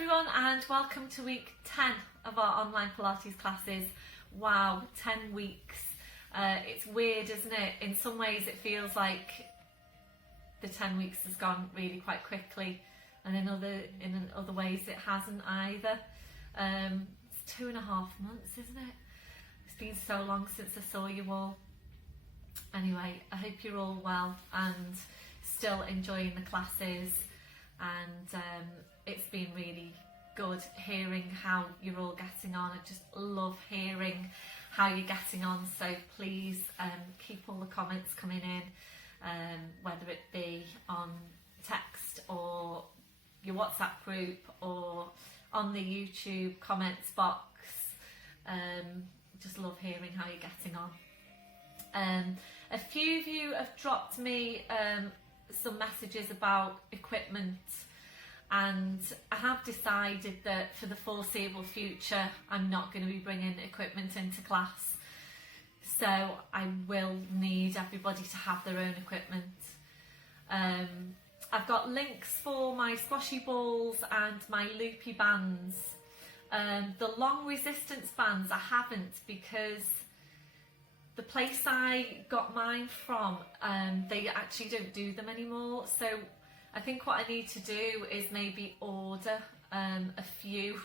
everyone and welcome to week 10 of our online Pilates classes. Wow, 10 weeks. It's weird, isn't it? In some ways it feels like the 10 weeks has gone really quite quickly, and in other ways it hasn't either. It's 2.5 months, isn't it? It's been so long since I saw you all. Anyway, I hope you're all well and still enjoying the classes, and it's been really good hearing how you're all getting on. I just love hearing how you're getting on, so please keep all the comments coming in, whether it be on text or your WhatsApp group or on the YouTube comments box. Just love hearing how you're getting on. A few of you have dropped me some messages about equipment, and I have decided that for the foreseeable future I'm not going to be bringing equipment into class, so I will need everybody to have their own equipment. I've got links for my squashy balls and my loopy bands. The long resistance bands I haven't, because the place I got mine from, they actually don't do them anymore. So I think what I need to do is maybe order a few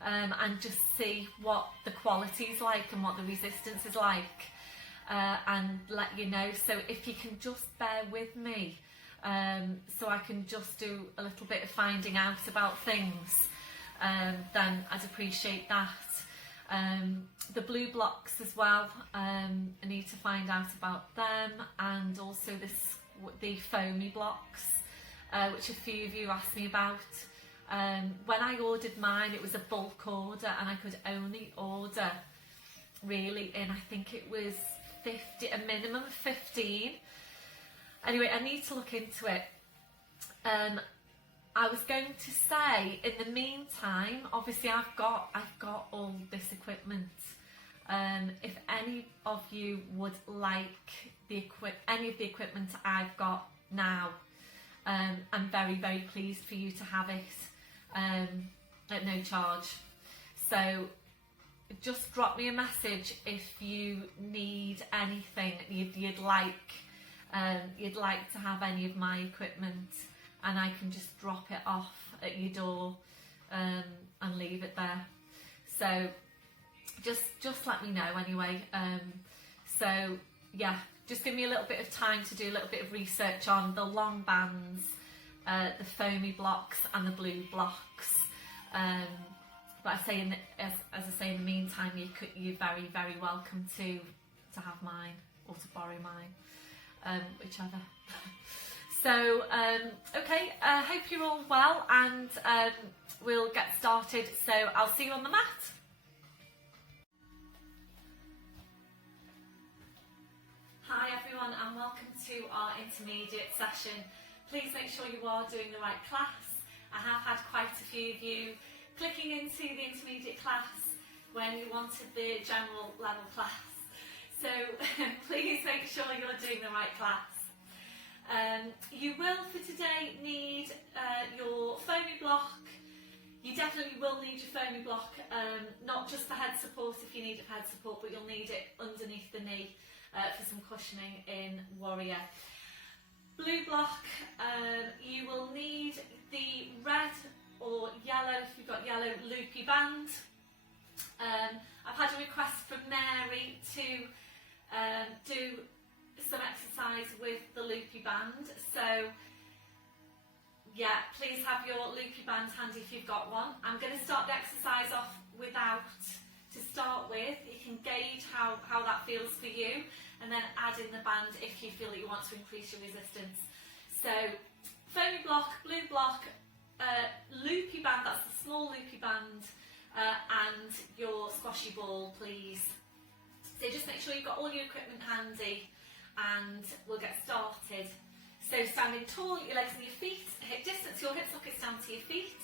and just see what the quality is like and what the resistance is like, and let you know. So if you can just bear with me, so I can just do a little bit of finding out about things, then I'd appreciate that. The blue blocks as well, I need to find out about them, and also the foamy blocks, which a few of you asked me about. When I ordered mine, it was a bulk order and I could only order really in, I think it was a minimum of 15. Anyway, I need to look into it. I was going to say, in the meantime, obviously I've got all this equipment. If any of you would like any of the equipment I've got now, I'm very, very pleased for you to have it at no charge. So just drop me a message if you need anything, you'd like to have any of my equipment, and I can just drop it off at your door and leave it there. So just let me know anyway. So yeah, just give me a little bit of time to do a little bit of research on the long bands, the foamy blocks and the blue blocks. But I say as I say, in the meantime, you're very, very welcome to have mine or to borrow mine, whichever. So okay, I hope you're all well, and we'll get started. So I'll see you on the mat. Hi everyone, and welcome to our intermediate session. Please make sure you are doing the right class. I have had quite a few of you clicking into the intermediate class when you wanted the general level class. So please make sure you're doing the right class. You will for today need your foamy block. You definitely will need your foamy block, not just for head support if you need it for head support, but you'll need it underneath the knee for some cushioning in Warrior. Blue block, you will need the red or yellow, if you've got yellow, loopy band. I've had a request from Mary to do some exercise with the loopy band, so yeah, please have your loopy band handy if you've got one. I'm going to start the exercise off without to start with. You can gauge how that feels for you, and then add in the band if you feel that you want to increase your resistance. So foamy block, blue block, loopy band, that's the small loopy band, and your squashy ball, please. So just make sure you've got all your equipment handy, and we'll get started. So standing tall, your legs and your feet, hip distance, your hip sockets down to your feet,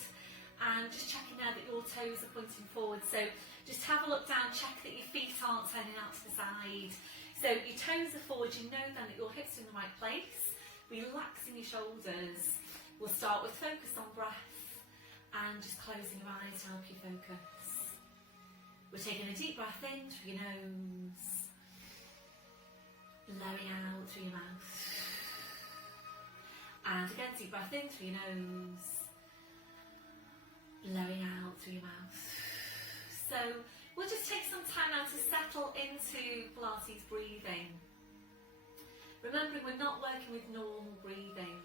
and just checking there that your toes are pointing forward. So just have a look down, check that your feet aren't turning out to the side. So your toes are forward, you know then that your hips are in the right place. Relaxing your shoulders. We'll start with focus on breath, and and just closing your eyes to help you focus. We're taking a deep breath in through your nose, blowing out through your mouth. And again, deep breath in through your nose, blowing out through your mouth. So we'll just take some time now to settle into Pilates breathing. Remembering we're not working with normal breathing.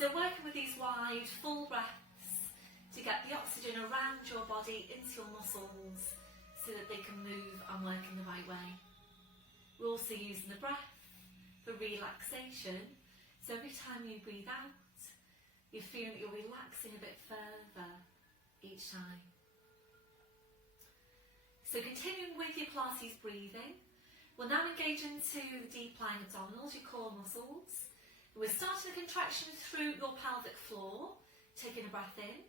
So working with these wide, full breaths to get the oxygen around your body into your muscles so that they can move and work in the right way. We're also using the breath for relaxation. So every time you breathe out, you feel that you're relaxing a bit further each time. So continuing with your Pilates breathing, we'll now engage into the deep lying abdominals, your core muscles. We're starting the contraction through your pelvic floor, taking a breath in.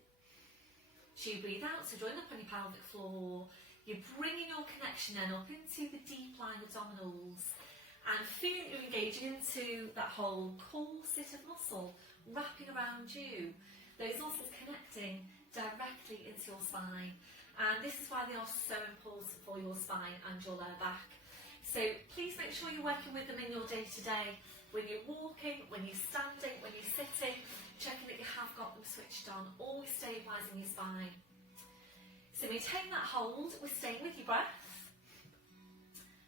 So you breathe out, so join up on your pelvic floor. You're bringing your connection then up into the deep lying abdominals and feeling you're engaging into that whole corset of muscle wrapping around you. Those muscles connecting directly into your spine. And this is why they are so important for your spine and your lower back. So please make sure you're working with them in your day-to-day. When you're walking, when you're standing, when you're sitting, checking that you have got them switched on, always stabilising your spine. So maintain that hold, we're staying with your breath.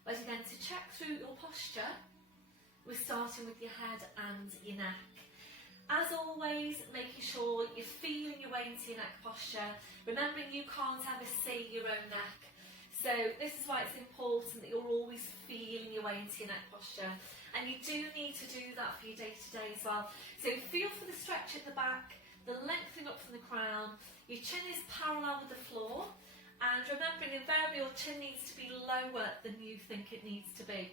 Ready then to check through your posture. We're starting with your head and your neck. As always, making sure you're feeling your way into your neck posture, remembering you can't ever see your own neck. So this is why it's important that you're always feeling your way into your neck posture. And you do need to do that for your day-to-day as well. So feel for the stretch at the back, the lengthening up from the crown. Your chin is parallel with the floor. And remembering invariably your chin needs to be lower than you think it needs to be.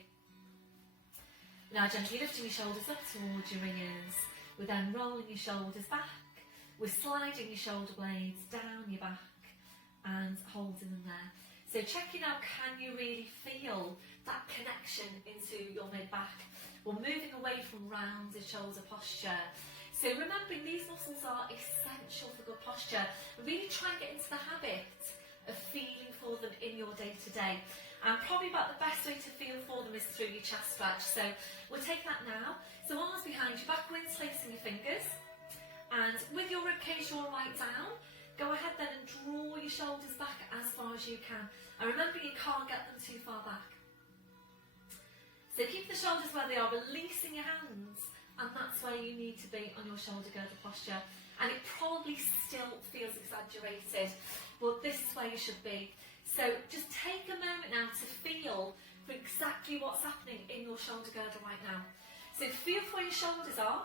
Now gently lifting your shoulders up towards your ears. We're then rolling your shoulders back. We're sliding your shoulder blades down your back and holding them there. So checking out, can you really feel that connection into your mid-back? We're moving away from round and shoulder posture. So remembering these muscles are essential for good posture. Really try and get into the habit of feeling for them in your day-to-day. And probably about the best way to feel for them is through your chest stretch. So we'll take that now. So arms behind you, back, we're interlacing your fingers. And with your ribcage drawn right down, go ahead then and draw your shoulders back as far as you can. And remember, you can't get them too far back. So keep the shoulders where they are, releasing your hands. And that's where you need to be on your shoulder girdle posture. And it probably still feels exaggerated, but this is where you should be. So just take a moment now to feel for exactly what's happening in your shoulder girdle right now. So feel for where your shoulders are.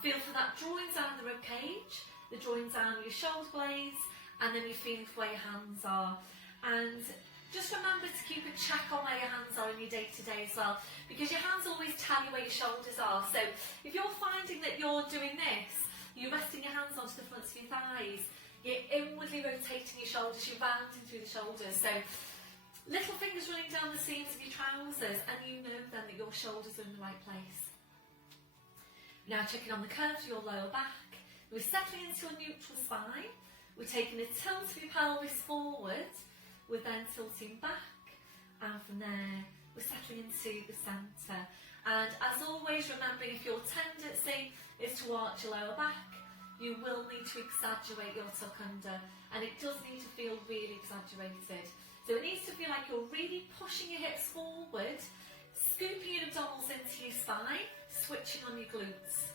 Feel for that drawing down the rib cage, the drawing down your shoulder blades, and then you're feeling for where your hands are. And just remember to keep a check on where your hands are in your day-to-day as well, because your hands always tell you where your shoulders are. So if you're finding that you're doing this, you're resting your hands onto the fronts of your thighs, you're inwardly rotating your shoulders, you're rounding through the shoulders. So little fingers running down the seams of your trousers, and you know then that your shoulders are in the right place. Now checking on the curve of your lower back. We're settling into a neutral spine. We're taking a tilt of your pelvis forward. We're then tilting back, and from there we're settling into the centre. And as always, remembering if your tendency is to arch your lower back, you will need to exaggerate your tuck under, and it does need to feel really exaggerated. So it needs to feel like you're really pushing your hips forward, scooping your abdominals into your spine, switching on your glutes.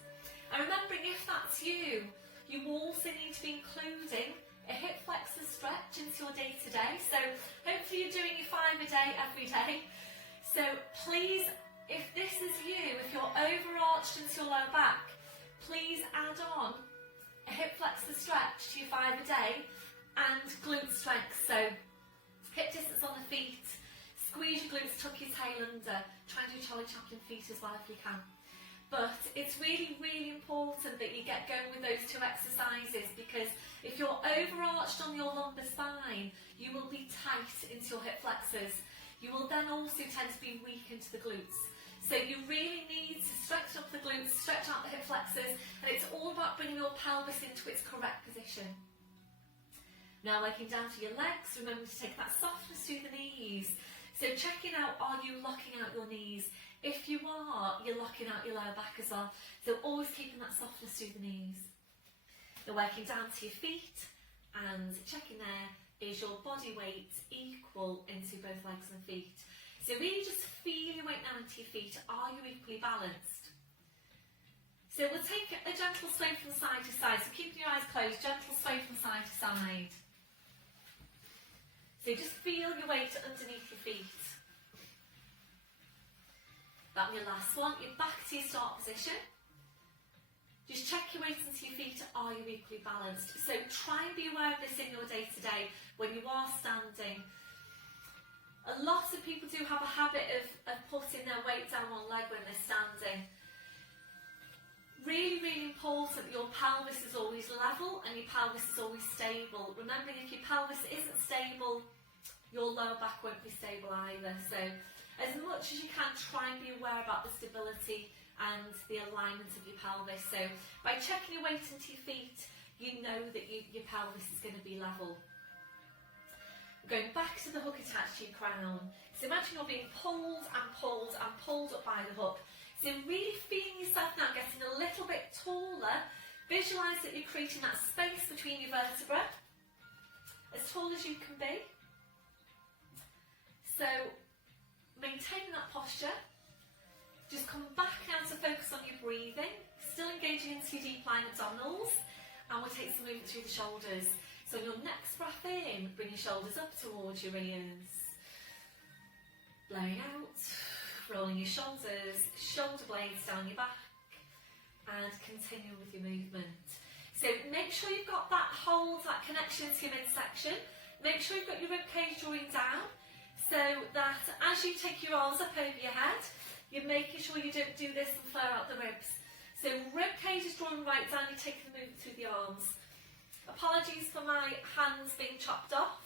And remembering, if that's you, you also need to be including a hip flexor stretch into your day-to-day. So hopefully you're doing your 5 a day every day. So please, if this is you, if you're overarched into your lower back, please add on a hip flexor stretch to your 5 a day and glute strength. So hip distance on the feet, squeeze your glutes, tuck your tail under, try and do Charlie Chaplin feet as well if you can. But it's really, really important that you get going with those 2 exercises, because if you're overarched on your lumbar spine, you will be tight into your hip flexors. You will then also tend to be weak into the glutes. So you really need to stretch up the glutes, stretch out the hip flexors, and it's all about bringing your pelvis into its correct position. Now working down to your legs, remember to take that softness through the knees. So checking out, are you locking out your knees? If you are, you're locking out your lower back as well. So always keeping that softness through the knees. Now working down to your feet and checking there, is your body weight equal into both legs and feet? So really just feel your weight now into your feet. Are you equally balanced? So we'll take a gentle sway from side to side. So keeping your eyes closed, gentle sway from side to side. So just feel your weight underneath your feet. That'll be your last one. You're back to your start position. Just check your weight into your feet. Are you equally balanced? So try and be aware of this in your day to day when you are standing. A lot of people do have a habit of putting their weight down one leg when they're standing. Really, really important that your pelvis is always level and your pelvis is always stable. Remembering if your pelvis isn't stable, your lower back won't be stable either. So as much as you can, try and be aware about the stability and the alignment of your pelvis. So by checking your weight into your feet, you know that your pelvis is going to be level. Going back to the hook attached to your crown. So imagine you're being pulled and pulled and pulled up by the hook. So really feeling yourself now getting a little bit taller. Visualise that you're creating that space between your vertebrae, as tall as you can be. So maintaining that posture. Just come back now to focus on your breathing, still engaging into your deep lying abdominals, and we'll take some movement through the shoulders. So on your next breath in, bring your shoulders up towards your ears. Blowing out, rolling your shoulders, shoulder blades down your back, and continue with your movement. So make sure you've got that hold, that connection to your midsection. Make sure you've got your ribcage drawing down, so that as you take your arms up over your head, you're making sure you don't do this and flare out the ribs. So ribcage is drawn right down, you're taking the movement through the arms. Apologies for my hands being chopped off,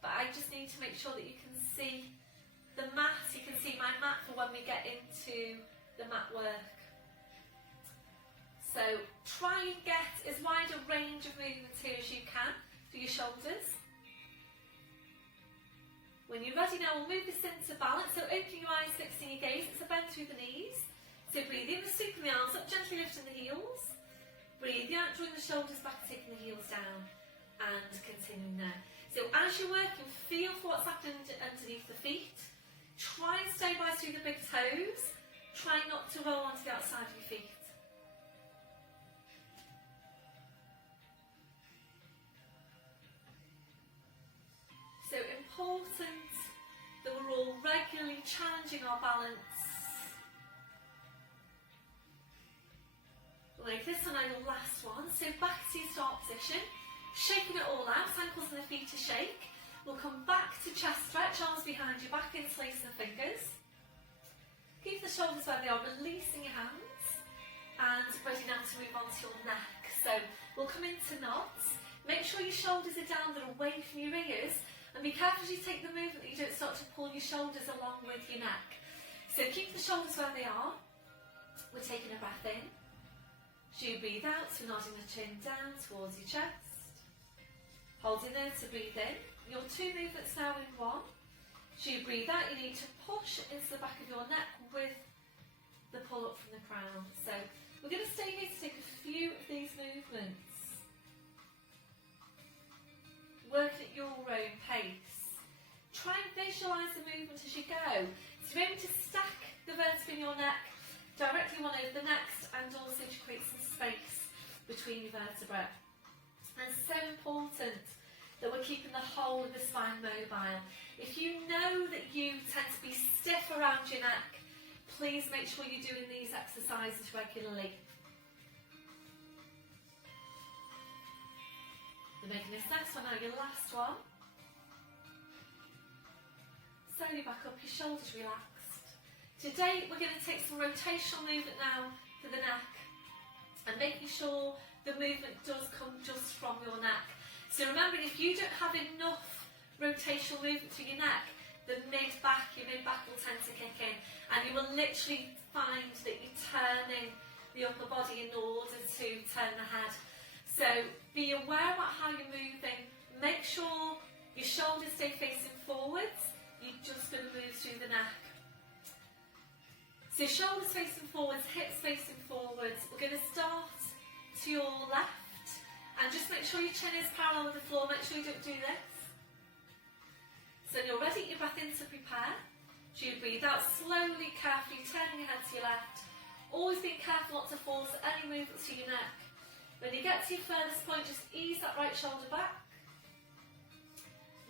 but I just need to make sure that you can see the mat. You can see my mat for when we get into the mat work. So try and get as wide a range of movement here as you can for your shoulders. When you're ready now, we'll move this into balance. So open your eyes, fixing your gaze. It's a bend through the knees. So breathe in, sweeping the arms up, gently lifting the heels. Breathe out, drawing the shoulders back, taking the heels down, and continuing there. So as you're working, feel for what's happening underneath the feet. Try and stabilise through the big toes. Try not to roll onto the outside of your feet. So important that we're all regularly challenging our balance. Like this one, your last one. So back to your start position, shaking it all out, ankles and the feet to shake. We'll come back to chest stretch, arms behind your back, interlacing the fingers. Keep the shoulders where they are, releasing your hands. And ready now to move on to your neck. So we'll come into knots. Make sure your shoulders are down, they're away from your ears. And be careful as you take the movement that you don't start to pull your shoulders along with your neck. So keep the shoulders where they are. We're taking a breath in. As you breathe out, so nodding the chin down towards your chest. Holding there to breathe in. Your two movements now in one. As you breathe out, you need to push into the back of your neck with the pull up from the crown. So we're going to stay here to take a few of these movements. Work at your own pace. Try and visualise the movement as you go. So you're able to stack the vertebrae in your neck directly one over the next, and also to create some space between your vertebrae. And so important that we're keeping the whole of the spine mobile. If you know that you tend to be stiff around your neck, please make sure you're doing these exercises regularly. We're making this next one now your last one. Slowly back up, your shoulders relaxed. Today we're going to take some rotational movement now for the neck, and making sure the movement does come just from your neck. So remember, if you don't have enough rotational movement through your neck, your mid-back will tend to kick in, and you will literally find that you're turning the upper body in order to turn the head. So be aware about how you're moving. Make So shoulders facing forwards, hips facing forwards. We're going to start to your left, and just make sure your chin is parallel with the floor. Make sure you don't do this. So when you're ready, your breath in to prepare. So you breathe out slowly, carefully, turning your head to your left. Always being careful not to force any movements to your neck. When you get to your furthest point, just ease that right shoulder back.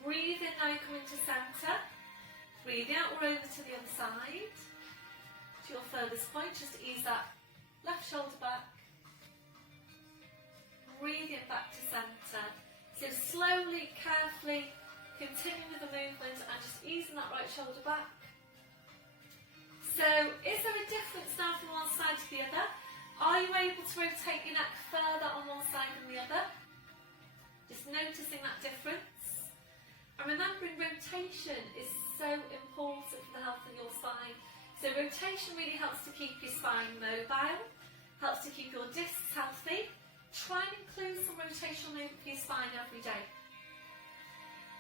Breathe in, now you come into centre. Breathing out, we're over to the other side. To your furthest point, just ease that left shoulder back. Breathing back to centre. So slowly, carefully, continue with the movement and just easing that right shoulder back. So, is there a difference now from one side to the other? Are you able to rotate your neck further on one side than the other? Just noticing that difference. And remembering rotation is so important for the health of your spine. So rotation really helps to keep your spine mobile, helps to keep your discs healthy. Try and include some rotational movement for your spine every day.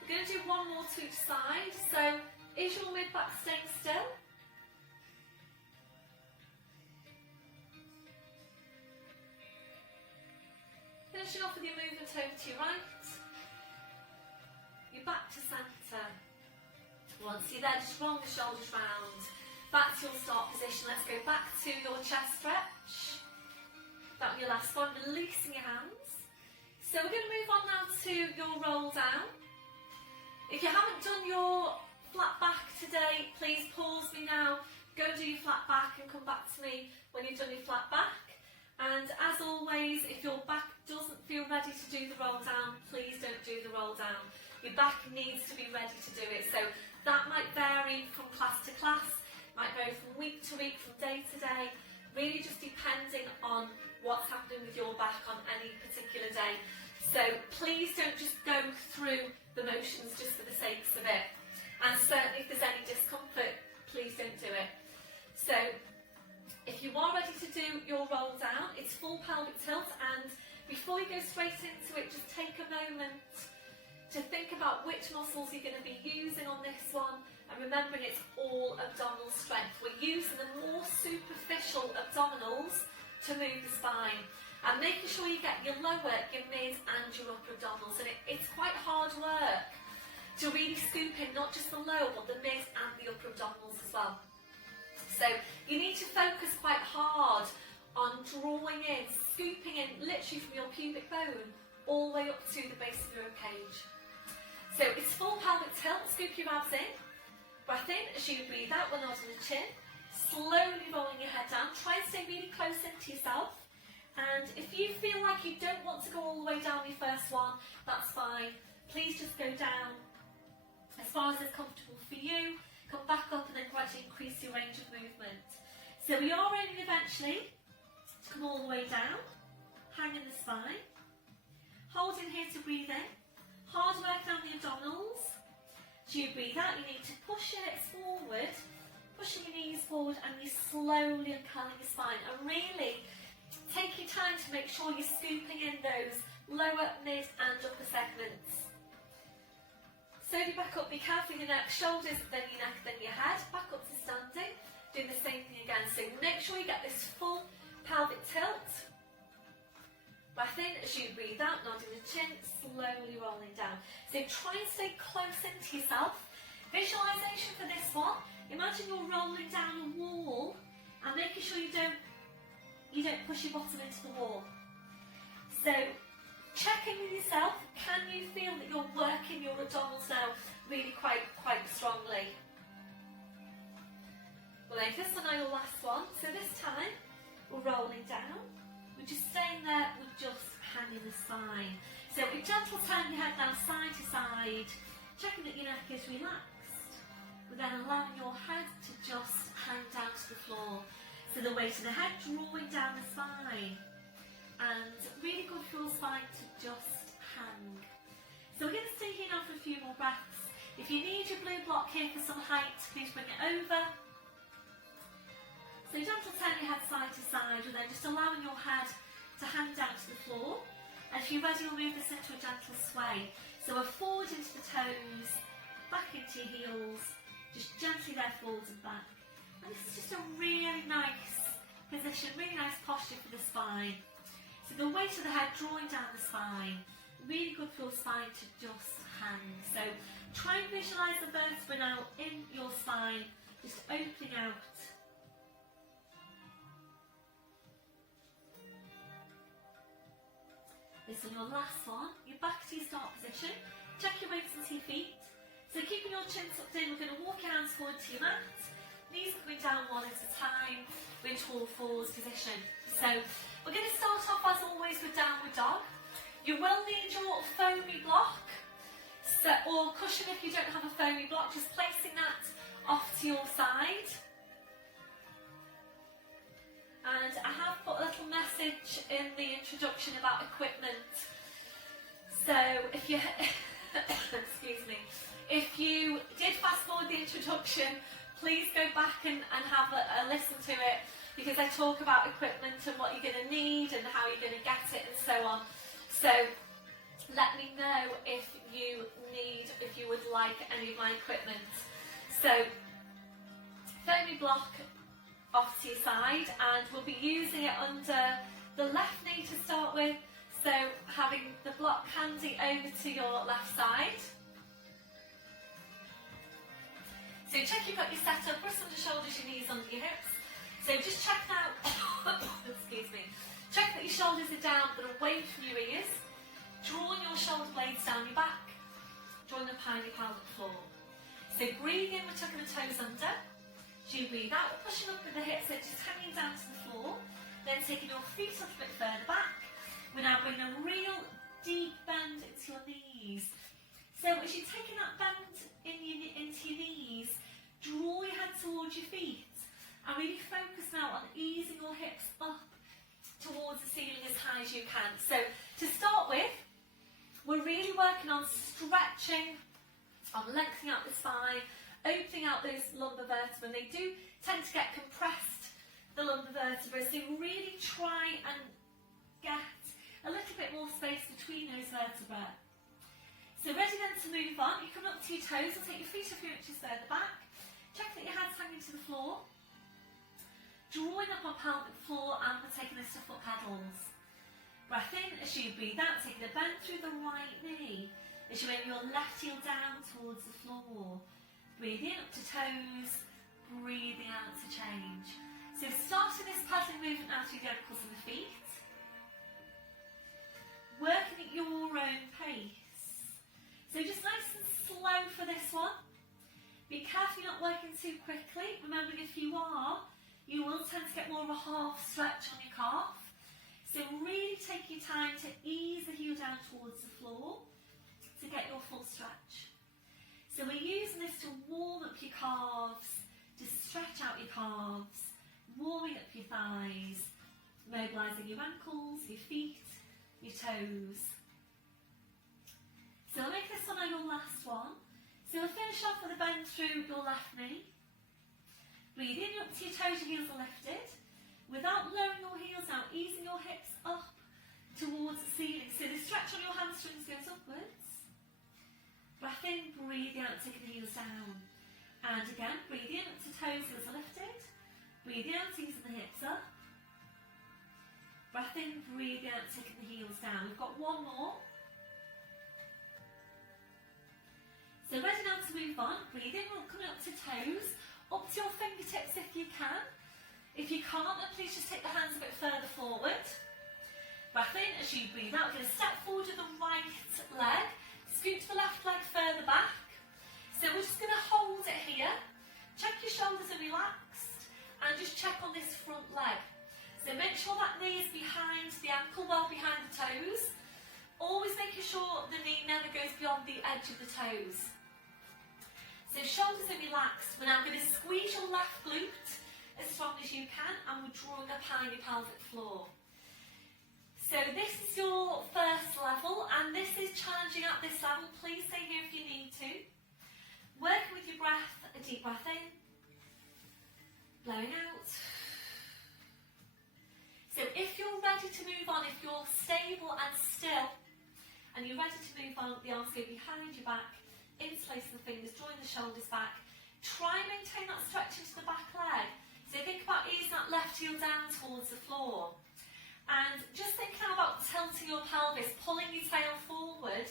We're going to do one more to each side. So is your mid-back staying still? Finishing off with your movement over to your right. You're back to centre. Once you're there, just roll the shoulders round. Back to your start position. Let's go back to your chest stretch. That will be your last one, releasing your hands. So we're going to move on now to your roll down. If you haven't done your flat back today, please pause me now. Go do your flat back and come back to me when you've done your flat back. And as always, if your back doesn't feel ready to do the roll down, please don't do the roll down. Your back needs to be ready to do it. So that might vary from class to class, might vary from week to week, from day to day, really just depending on what's happening with your back on any particular day. So please don't just go through the motions just for the sake of it. And certainly if there's any discomfort, please don't do it. So if you are ready to do your roll down, it's full pelvic tilt, and before you go straight into it, just take a moment to think about which muscles you're going to be using on this one, and remembering it's all abdominal strength. We're using the more superficial abdominals to move the spine, and making sure you get your lower, your mid and your upper abdominals. And it's quite hard work to really scoop in not just the lower but the mid and the upper abdominals as well. So you need to focus quite hard on drawing in, scooping in literally from your pubic bone all the way up to the base of your rib cage. So it's full pelvic tilt, scoop your abs in, breath in as you breathe out, one nod on the chin, slowly rolling your head down. Try and stay really close into yourself, and if you feel like you don't want to go all the way down your first one, that's fine. Please just go down as far as is comfortable for you, come back up and then gradually increase your range of movement. So we are aiming eventually to come all the way down, hang in the spine, hold in here to breathe in, hard work down the abdominals. As you breathe out, you need to push your hips forward, pushing your knees forward, and you're slowly uncurling your spine. And really take your time to make sure you're scooping in those lower, mid and upper segments. Slowly back up, be careful with your neck, shoulders, then your neck, then your head. Back up to standing, doing the same thing again. So make sure you get this full pelvic tilt. Breath in as you breathe out, nodding the chin, slowly rolling down. So try and stay close into yourself. Visualisation for this one. Imagine you're rolling down a wall and making sure you don't push your bottom into the wall. So check in with yourself. Can you feel that you're working your abdominals now really quite strongly? Well, if this one now your last one. So this time we're rolling down. We're just staying there, we're just hanging the spine. So we gentle turn your head now side to side, checking that your neck is relaxed. We're then allowing your head to just hang down to the floor. So the weight of the head drawing down the spine. And really good for your spine to just hang. So we're going to stay here now for a few more breaths. If you need your blue block here for some height, please bring it over. So gentle turn your head side to side, and then just allowing your head to hang down to the floor. And if you're ready, we'll move this into a gentle sway. So we're forward into the toes, back into your heels, just gently there forwards and back. And this is just a really nice position, really nice posture for the spine. So the weight of the head drawing down the spine, really good for your spine to just hang. So try and visualise the vertebra now in your spine, just opening out. This is your last one. You're back to your start position. Check your weights into your feet. So keeping your chin tucked in, we're going to walk your hands forward to your mat. Knees are coming down one at a time. We're in tall forwards position. So we're going to start off as always with downward dog. You will need your foamy block, or cushion if you don't have a foamy block, just placing that off to your side. And I have put a little message in the introduction about equipment. So if you, excuse me, if you did fast forward the introduction, please go back and have a listen to it, because I talk about equipment and what you're going to need and how you're going to get it and so on. So let me know if you would like any of my equipment. So foamy block off to your side, and we'll be using it under the left knee to start with, so having the block handy over to your left side. So check you've got your setup, wrists under shoulders, your knees under your hips. So just check now, excuse me, check that your shoulders are down but away from your ears, drawing your shoulder blades down your back, drawing up behind your pelvic floor. So breathe in, we're tucking the toes under. As you breathe out, we're pushing up with the hips, so just hanging down to the floor, then taking your feet a little bit further back. We're now bringing a real deep bend into your knees. So as you're taking that bend into your knees, draw your head towards your feet and really focus now on easing your hips up towards the ceiling as high as you can. So to start with, we're really working on stretching, on lengthening out the spine, opening out those lumbar vertebrae. They do tend to get compressed, the lumbar vertebrae, so really try and get a little bit more space between those vertebrae. So ready then to move on, you come up to your toes, and take your feet a few inches further back. Check that your hands hanging to the floor. Drawing up on pelvic floor, and we're taking this to foot pedals. Breath in as you breathe out, taking a bend through the right knee. As you bring your left heel down towards the floor. Breathing in up to toes, breathing out to change. So starting this paddling movement now through the ankles and the feet. Working at your own pace. So just nice and slow for this one. Be careful you're not working too quickly. Remembering if you are, you will tend to get more of a half stretch on your calf. So really take your time to ease the heel down towards the floor to get your full stretch. So we're using this to warm up your calves, to stretch out your calves, warming up your thighs, mobilising your ankles, your feet, your toes. So we'll make this one your last one. So we'll finish off with a bend through your left knee. Breathe in up to your toes, your heels are lifted. Without lowering your heels now, easing your hips up towards the ceiling. So the stretch on your hamstrings goes upwards. Breath in, breathe out, taking the heels down. And again, breathe in up to toes, heels are lifted. Breathe out, easing the hips up. Breath in, breathe out, taking the heels down. We've got one more. So ready now to move on. Breathe in, we're coming up to toes. Up to your fingertips if you can. If you can't, then please just take the hands a bit further forward. Breath in as you breathe out. We're going to step forward with the right leg. Scoot the left leg further back. So we're just going to hold it here. Check your shoulders are relaxed. And just check on this front leg. So make sure that knee is behind the ankle, well behind the toes. Always making sure the knee never goes beyond the edge of the toes. So shoulders are relaxed. We're now going to squeeze your left glute as strong as you can, and we're drawing up behind your pelvic floor. So this is your first level, and this is challenging at this level. Please stay here if you need to. Working with your breath, a deep breath in, blowing out. So if you're ready to move on, if you're stable and still, and you're ready to move on, the arms go behind your back, interlacing the fingers, drawing the shoulders back. Try and maintain that stretch into the back leg. So think about easing that left heel down towards the floor. And just think now about tilting your pelvis, pulling your tail forward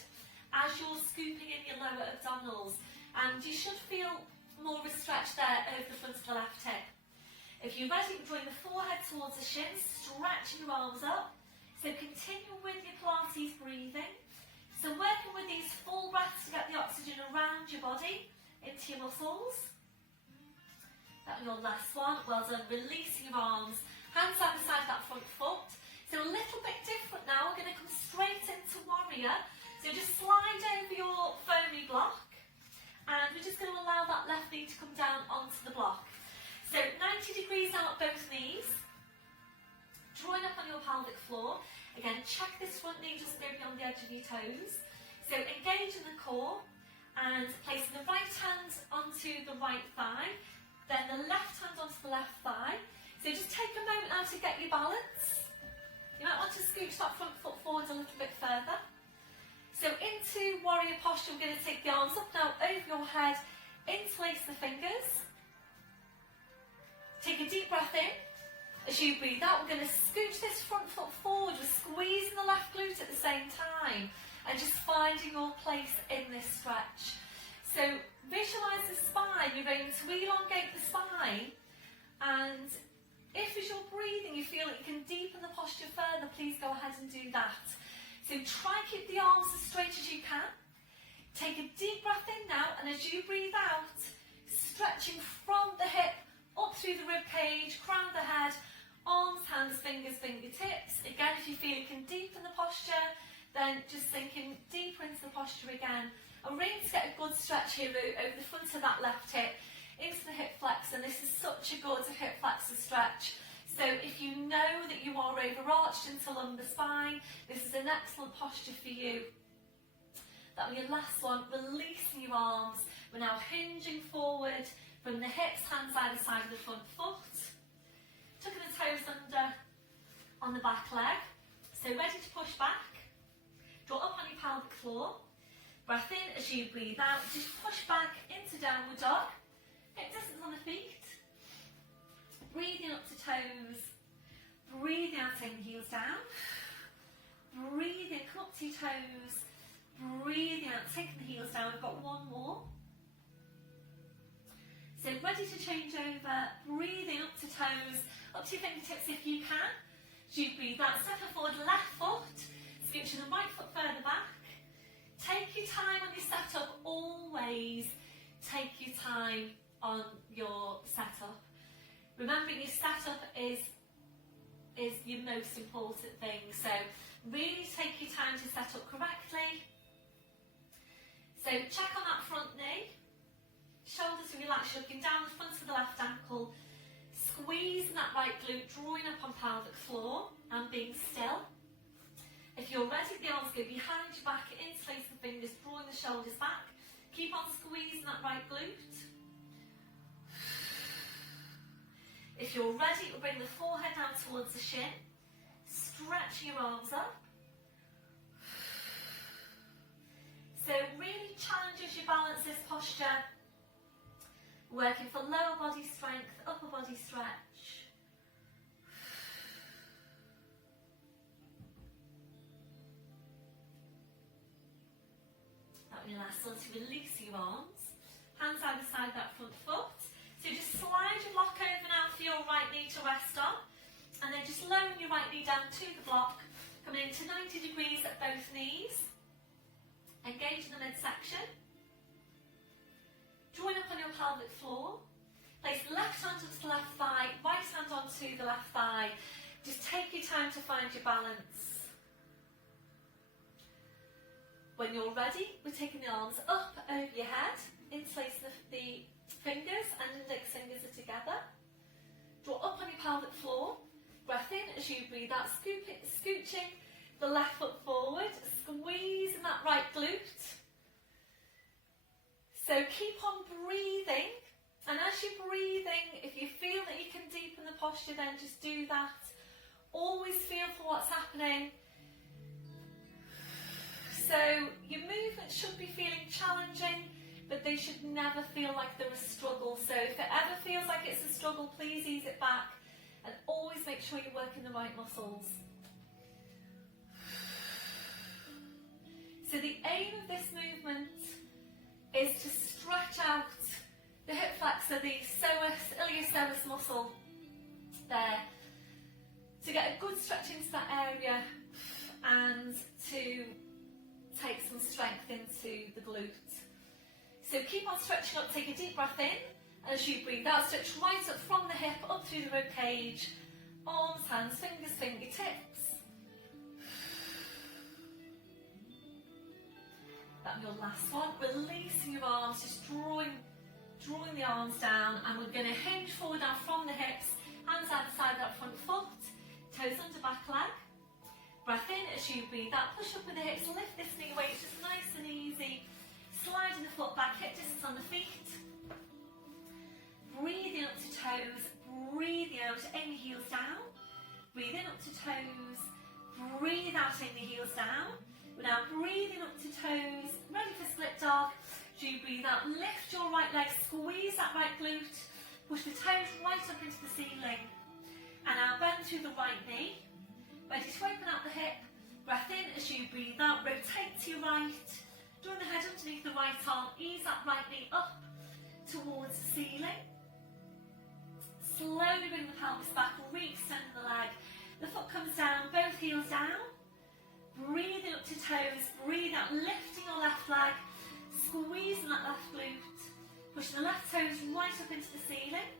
as you're scooping in your lower abdominals. And you should feel more of a stretch there over the front of the left hip. If you're ready, drawing the forehead towards the shins, stretching your arms up. So continue with your Pilates breathing. So working with these full breaths to get the oxygen around your body, into your muscles. That was your last one. Well done. Releasing your arms. Hands either side of that front foot. So a little bit different now. We're going to come straight into warrior. So just slide over your foamy block. And we're just going to allow that left knee to come down onto the block. So 90 degrees now at both knees. Drawing up on your pelvic floor. Again, check this front knee doesn't go beyond the edge of your toes. So engage in the core. And placing the right hand onto the right thigh. Then the left hand onto the left thigh. So just take a moment now to get your balance. You might want to scooch that front foot forward a little bit further. So into warrior posture, we're going to take the arms up now over your head, interlace the fingers. Take a deep breath in. As you breathe out, we're going to scooch this front foot forward. We're squeezing the left glute at the same time and just finding your place in this stretch. So visualise the spine. You're going to elongate the spine, and if as you're breathing you feel that you can deepen the posture further, please go ahead and do that. So try and keep the arms as straight as you can. Take a deep breath in now, and as you breathe out, stretching from the hip up through the rib cage, crown of the head, arms, hands, fingers, fingertips. Again, if you feel you can deepen the posture, then just sinking deeper into the posture again. And we're aiming to get a good stretch here over the front of that left hip, into the hip flexor, and this is such a good hip flexor stretch. So if you know that you are overarched into lumbar spine, this is an excellent posture for you. That'll be your last one. Releasing your arms. We're now hinging forward from the hips, hands either side of the front foot. Tucking the toes under on the back leg. So ready to push back. Draw up on your pelvic floor. Breath in as you breathe out. Just push back into downward dog. Hip distance on the feet. Breathing up to toes. Breathing out, taking the heels down. Breathing, come up to your toes. Breathing out, taking the heels down. We've got one more. So ready to change over. Breathing up to toes. Up to your fingertips if you can. As you breathe out, step forward, left foot. Scooching the right foot further back. Take your time on your setup, always take your time on your setup. Remembering your setup is your most important thing, so really take your time to set up correctly. So check on that front knee, shoulders are relaxed, looking down the front of the left ankle, squeezing that right glute, drawing up on pelvic floor and being still. If you're ready, the arms go behind your back, interlace the fingers, drawing the shoulders back. Keep on squeezing that right glute. If you're ready, we'll bring the forehead down towards the shin. Stretching your arms up. So really challenges your balance, this posture. Working for lower body strength, upper body stretch. Last one, to release your arms, hands either side of that front foot. So just slide your block over now for your right knee to rest on, and then just lowering your right knee down to the block, coming into 90 degrees at both knees. Engage in the midsection. Join up on your pelvic floor. Place the left hand onto the left thigh, right hand onto the left thigh. Just take your time to find your balance. When you're ready, we're taking the arms up over your head, interlace the fingers and index fingers are together. Draw up on your pelvic floor, breath in as you breathe out, scooching the left foot forward, squeezing that right glute. So keep on breathing, and as you're breathing, if you feel that you can deepen the posture, then just do that. Always feel for what's happening. So your movement should be feeling challenging, but they should never feel like they're a struggle. So if it ever feels like it's a struggle, please ease it back and always make sure you're working the right muscles. So the aim of this movement is to stretch out the hip flexor, the iliopsoas muscle there, to get a good stretch into that area and to take some strength into the glute. So keep on stretching up, take a deep breath in, and as you breathe out, stretch right up from the hip, up through the ribcage, arms, hands, fingers, fingertips. That's your last one. Releasing your arms, just drawing the arms down, and we're going to hinge forward now from the hips, hands either side of that front foot, toes under back leg. Breath in as you breathe out, push up with the hips, lift this knee weight, just nice and easy. Sliding the foot back, hip distance on the feet. Breathing up to toes, breathing out, aim the heels down. Breathe in up to toes, breathe out, aim the heels down. We're now breathing up to toes, ready for split dog. As you breathe out, lift your right leg, squeeze that right glute, push the toes right up into the ceiling. And now bend through the right knee, ready to open out the hip. Breath in as you breathe out, rotate to your right. Drawing the head underneath the right arm, ease that right knee up towards the ceiling. Slowly bring the pelvis back, re-extend the leg. The foot comes down, both heels down. Breathing up to toes, breathe out, lifting your left leg, squeezing that left glute. Pushing the left toes right up into the ceiling.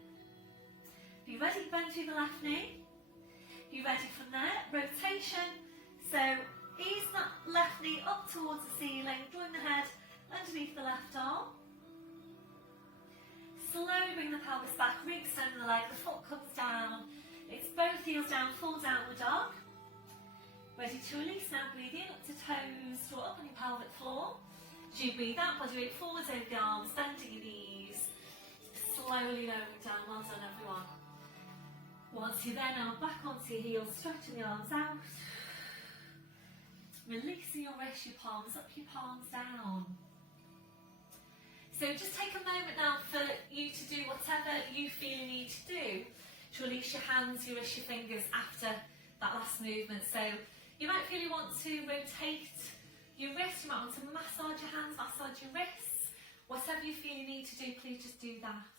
Be ready, bend through the left knee. Be ready from there, rotation. So ease that left knee up towards the ceiling, drawing the head underneath the left arm. Slowly bring the pelvis back, re-extend the leg, the foot comes down. It's both heels down, full downward dog. Ready to release now, breathe in up to toes, draw up on your pelvic floor. As you breathe out, body weight forwards over the arms, bending your knees. Slowly lowering down, well done everyone. Once you're there now, back onto your heels, stretching the arms out. Releasing your wrists, your palms up, your palms down. So just take a moment now for you to do whatever you feel you need to do to release your hands, your wrists, your fingers after that last movement. So you might feel you want to rotate your wrists, you might want to massage your hands, massage your wrists. Whatever you feel you need to do, please just do that.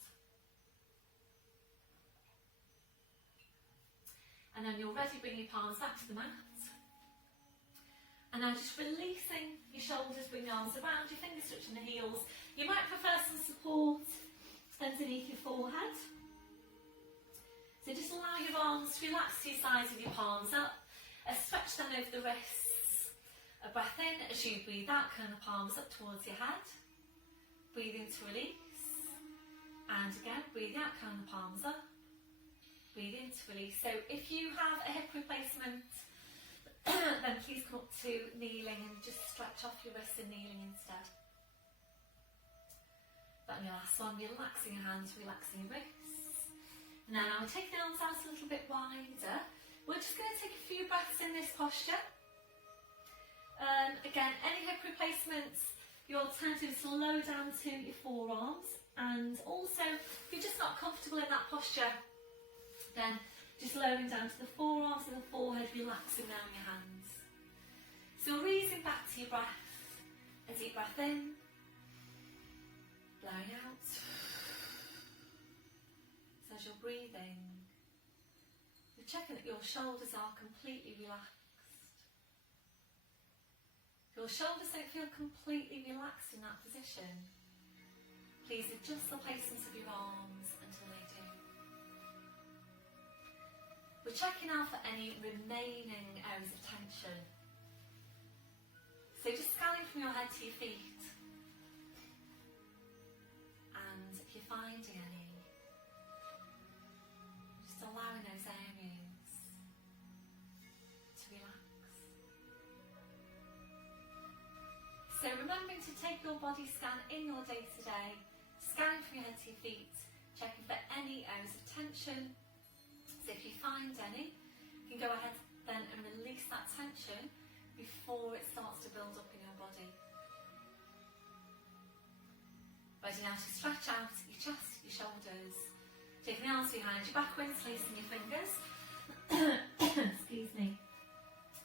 And then you're ready, bring your palms back to the mat. And now just releasing your shoulders, bring the arms around, your fingers touching the heels. You might prefer some support underneath your forehead. So just allow your arms to relax to your sides with your palms up. Stretch them over the wrists. A breath in as you breathe out, curl the palms up towards your head. Breathe in to release. And again, breathe out, curl the palms up. Breathe in to release. So if you have a hip replacement, then please come up to kneeling and just stretch off your wrists and kneeling instead. Then your last one, relaxing your hands, relaxing your wrists. Now take the arms out a little bit wider. We're just going to take a few breaths in this posture. Again, any hip replacements, your alternative is to lower down to your forearms. And also, if you're just not comfortable in that posture, then just lowering down to the forearms and the forehead, relaxing down your hands. So easing back to your breath. A deep breath in, blowing out. So as you're breathing, you're checking that your shoulders are completely relaxed. If your shoulders don't feel completely relaxed in that position, please adjust the placements of your arms until they do. We're checking out for any remaining areas of tension. So just scanning from your head to your feet. And if you're finding any, just allowing those areas to relax. So remembering to take your body scan in your day to day, scanning from your head to your feet, checking for any areas of tension. So if you find any, you can go ahead then and release that tension before it starts to build up in your body. ready now to stretch out your chest, your shoulders. Taking the arms behind your back, interlacing your fingers. Excuse me.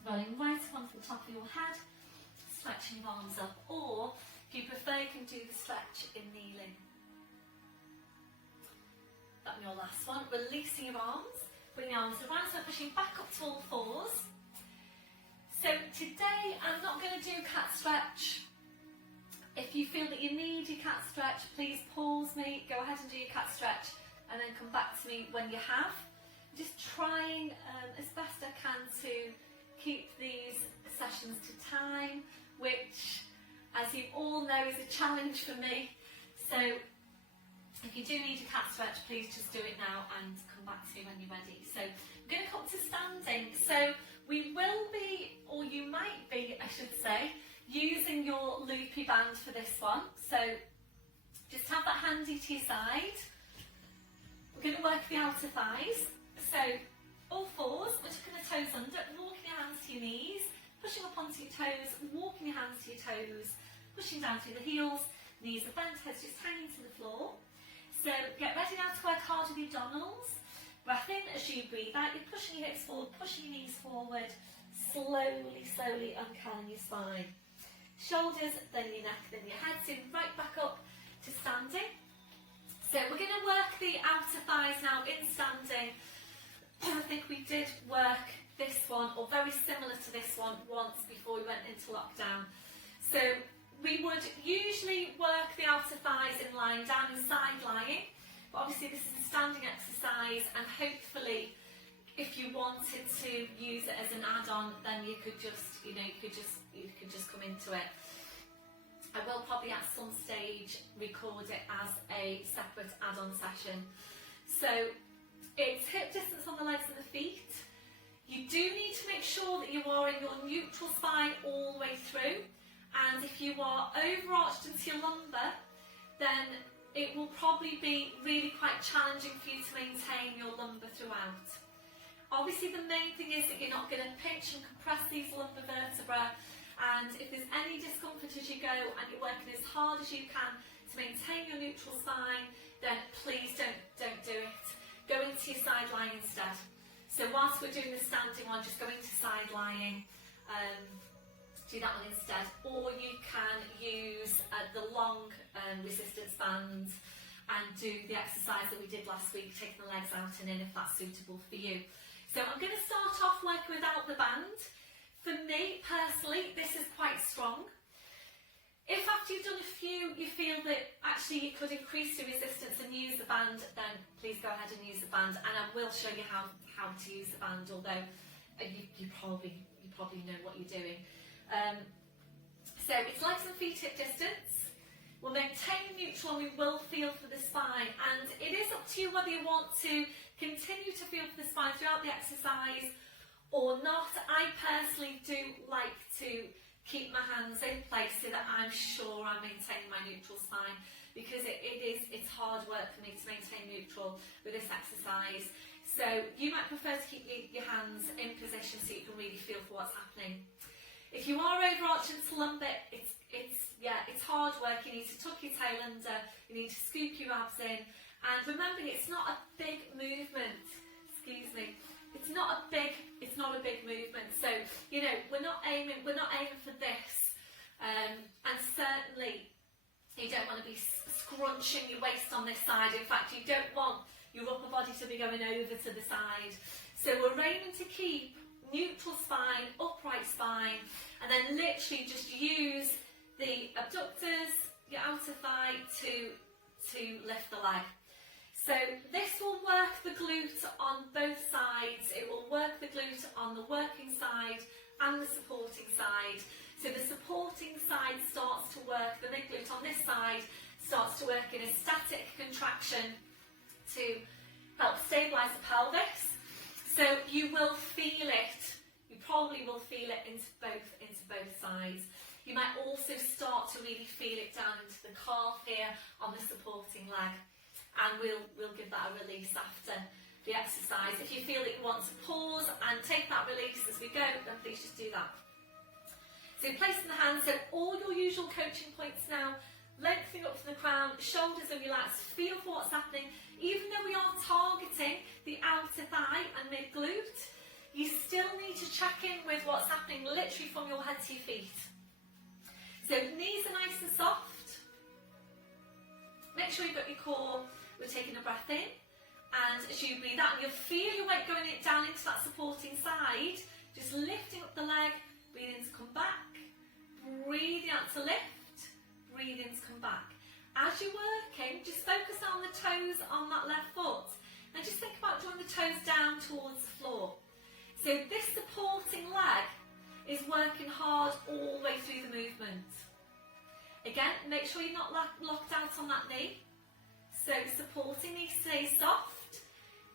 Rolling right up onto the top of your head, stretching your arms up, or if you prefer, you can do the stretch in kneeling. That'll be your last one. Releasing your arms, bring your arms around, so pushing back up to all fours. So today I'm not going to do cat stretch. If you feel that you need your cat stretch, please pause me, go ahead and do your cat stretch, and then come back to me when you have. Just trying as best I can to keep these sessions to time, which, as you all know, is a challenge for me. So if you do need a cat stretch, please just do it now and come back to me when you're ready. So I'm going to come to standing. So we will be, or you might be, I should say, using your loopy band for this one. So just have that handy to your side. We're going to work the outer thighs. So all fours, we're tucking the toes under, walking your hands to your knees, pushing up onto your toes, walking your hands to your toes, pushing down through the heels, knees are bent, heads just hanging to the floor. So get ready now to work hard with your abdominals. Breath in as you breathe out, you're pushing your hips forward, pushing your knees forward, slowly uncurling your spine. Shoulders, then your neck, then your head, so right back up to standing. So we're going to work the outer thighs now in standing. I think we did work this one, or very similar to this one, once before we went into lockdown. So we would usually work the outer thighs in lying down and side lying, but obviously this is a standing exercise, and hopefully if you wanted to use it as an add-on, then you could just, you could just come into it. I will probably at some stage record it as a separate add-on session. So it's hip distance on the legs and the feet. You do need to make sure that you are in your neutral spine all the way through, and if you are overarched into your lumbar, then it will probably be really quite challenging for you to maintain your lumbar throughout. Obviously the main thing is that you're not going to pinch and compress these lumbar vertebrae, and if there's any discomfort as you go and you're working as hard as you can to maintain your neutral spine, then please don't do it. Go into your side lying instead. So whilst we're doing the standing one, just go into side lying, do that one instead. Or you can use the long resistance band and do the exercise that we did last week, taking the legs out and in, if that's suitable for you. So I'm going to start off working without the band. For me personally, this is quite strong. If after you've done a few you feel that actually you could increase your resistance and use the band, then please go ahead and use the band, and I will show you how to use the band, although you probably know what you're doing. So it's legs and feet hip distance. We'll maintain neutral and we will feel for the spine, and it is up to you whether you want to continue to feel for the spine throughout the exercise or not. I personally do like to keep my hands in place so that I'm sure I'm maintaining my neutral spine, because it's hard work for me to maintain neutral with this exercise. So you might prefer to keep your hands in position so you can really feel for what's happening. If you are overarching to lumbar, it's hard work. You need to tuck your tail under, you need to scoop your abs in, and remember, it's not a big movement. Excuse me. It's not a big movement. So we're not aiming for this, and certainly you don't want to be scrunching your waist on this side. In fact, you don't want your upper body to be going over to the side. So we're aiming to keep neutral spine, upright spine, and then literally just use the abductors, your outer thigh to lift the leg. So this will work the glute on both sides. It will work the glute on the working side and the supporting side. So the supporting side starts to work, the mid glute on this side starts to work in a static contraction to help stabilise the pelvis. So you will feel it. You probably will feel it into both sides. You might also start to really feel it down into the calf here on the supporting leg. And we'll give that a release after the exercise. If you feel that you want to pause and take that release as we go, then please just do that. So placing the hands, so all your usual coaching points now, lengthening up the crown, shoulders are relaxed, feel for what's happening. Even though we are targeting the outer thigh and mid glute, you still need to check in with what's happening literally from your head to your feet. So knees are nice and soft. Make sure you've got your core. We're taking a breath in, and as you breathe out, you'll feel your weight going down into that supporting side, just lifting up the leg, breathe in to come back, breathing out to lift, breathe in to come back. As you're working, just focus on the toes on that left foot, and just think about drawing the toes down towards the floor. So this supporting leg is working hard all the way through the movement. Again, make sure you're not locked out on that knee. So supporting knee stays soft.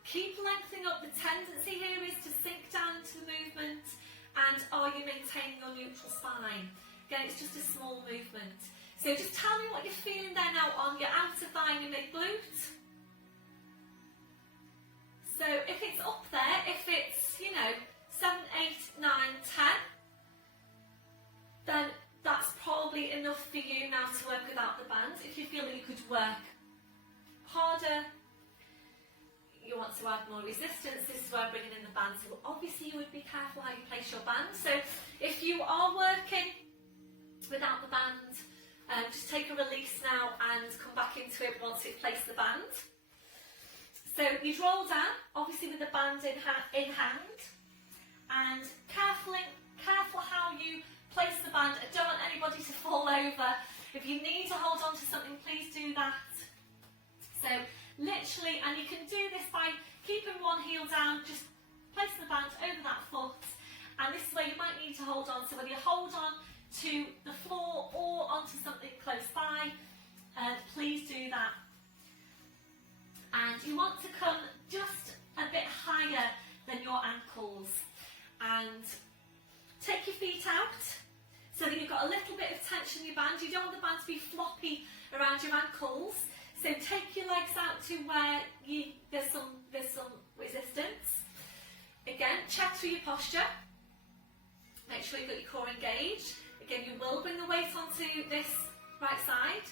Keep lengthening up. The tendency here is to sink down into the movement. And are you maintaining your neutral spine? Again, it's just a small movement. So just tell me what you're feeling there now on your outer thigh and your mid glute. So if it's up there, if it's, 7, 8, 9, 10, then that's probably enough for you now to work without the band. If you feel that you could work harder, you want to add more resistance, this is where I'm bringing in the band. So obviously you would be careful how you place your band. So if you are working without the band, just take a release now and come back into it once you've placed the band. So you roll down, obviously with the band in hand, and careful how you place the band. I don't want anybody to fall over. If you need to hold on to something, please do that. So literally, and you can do this by keeping one heel down, just place the band over that foot, and this is where you might need to hold on. So whether you hold on to the floor or onto something close by, please do that. And you want to come just a bit higher than your ankles, and take your feet out so that you've got a little bit of tension in your band. You don't want the band to be floppy around your ankles. So take your legs out to where there's some resistance. Again, check through your posture. Make sure you've got your core engaged. Again, you will bring the weight onto this right side.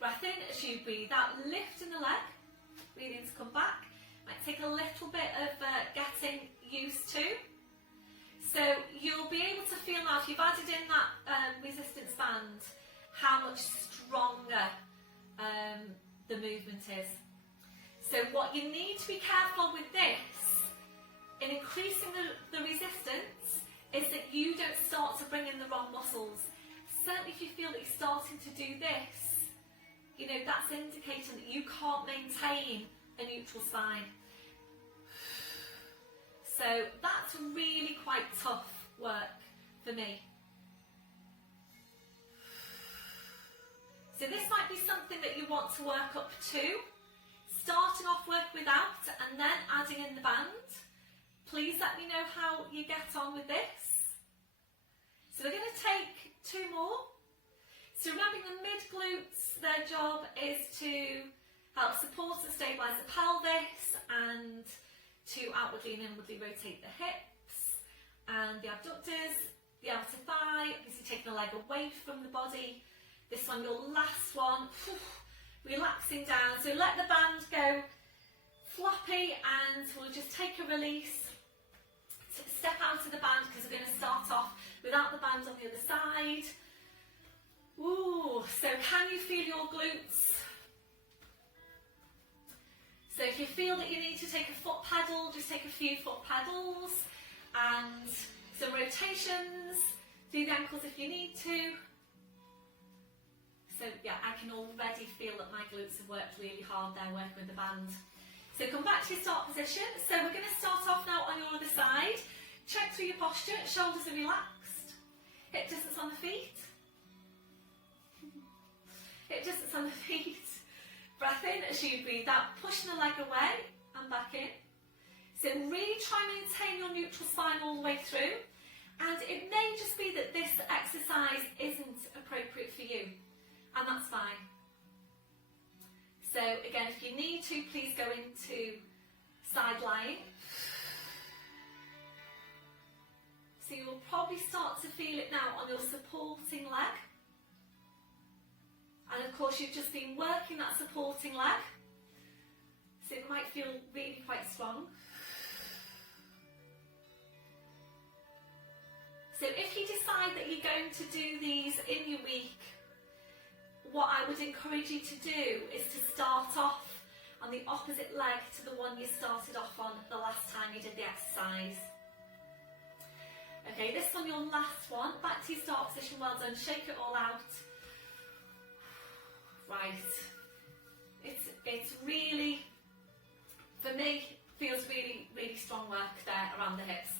Breath in as you breathe out, lifting the leg. Breathe in to come back. Might take a little bit of getting used to. So you'll be able to feel now, if you've added in that resistance band, how much stronger the movement is. So what you need to be careful with this, in increasing the resistance, is that you don't start to bring in the wrong muscles. Certainly if you feel that you're starting to do this, that's indicating that you can't maintain a neutral spine. So that's really quite tough work for me. So this might be something that you want to work up to, starting off work without and then adding in the band. Please let me know how you get on with this. So we're going to take 2 more. So remembering the mid glutes, their job is to help support and stabilise the pelvis and to outwardly and inwardly rotate the hips and the abductors, the outer thigh, obviously taking the leg away from the body. This one, your last one, relaxing down. So let the band go floppy and we'll just take a release. Step out of the band because we're going to start off without the band on the other side. Ooh, so can you feel your glutes? So if you feel that you need to take a foot pedal, just take a few foot pedals and some rotations through the ankles if you need to. So yeah, I can already feel that my glutes have worked really hard there working with the band. So come back to your start position. So we're going to start off now on your other side. Check through your posture, shoulders are relaxed, hip distance on the feet. Hip distance on the feet. Breath in as you breathe out, pushing the leg away and back in. So really try and maintain your neutral spine all the way through. And it may just be that this exercise isn't appropriate for you, and that's fine. So again, if you need to, please go into side lying. So you'll probably start to feel it now on your supporting leg. And of of course you've just been working that supporting leg, so it might feel really quite strong. So if you decide that you're going to do these in your week, what I would encourage you to do is to start off on the opposite leg to the one you started off on the last time you did the exercise. Okay, this one, your last one, back to your start position, well done, shake it all out. Right, it's really, for me, feels really, really strong work there around the hips.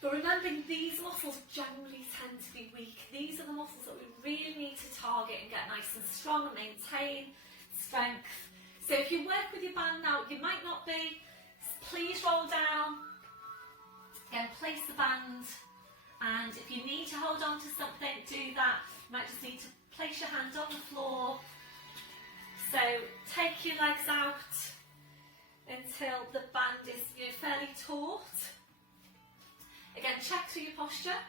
But remembering these muscles generally tend to be weak. These are the muscles that we really need to target and get nice and strong and maintain strength. So if you work with your band now, you might not be, please roll down. Again, place the band, and if you need to hold on to something, do that. You might just need to place your hand on the floor. So take your legs out until the band is fairly taut. Again, check through your posture.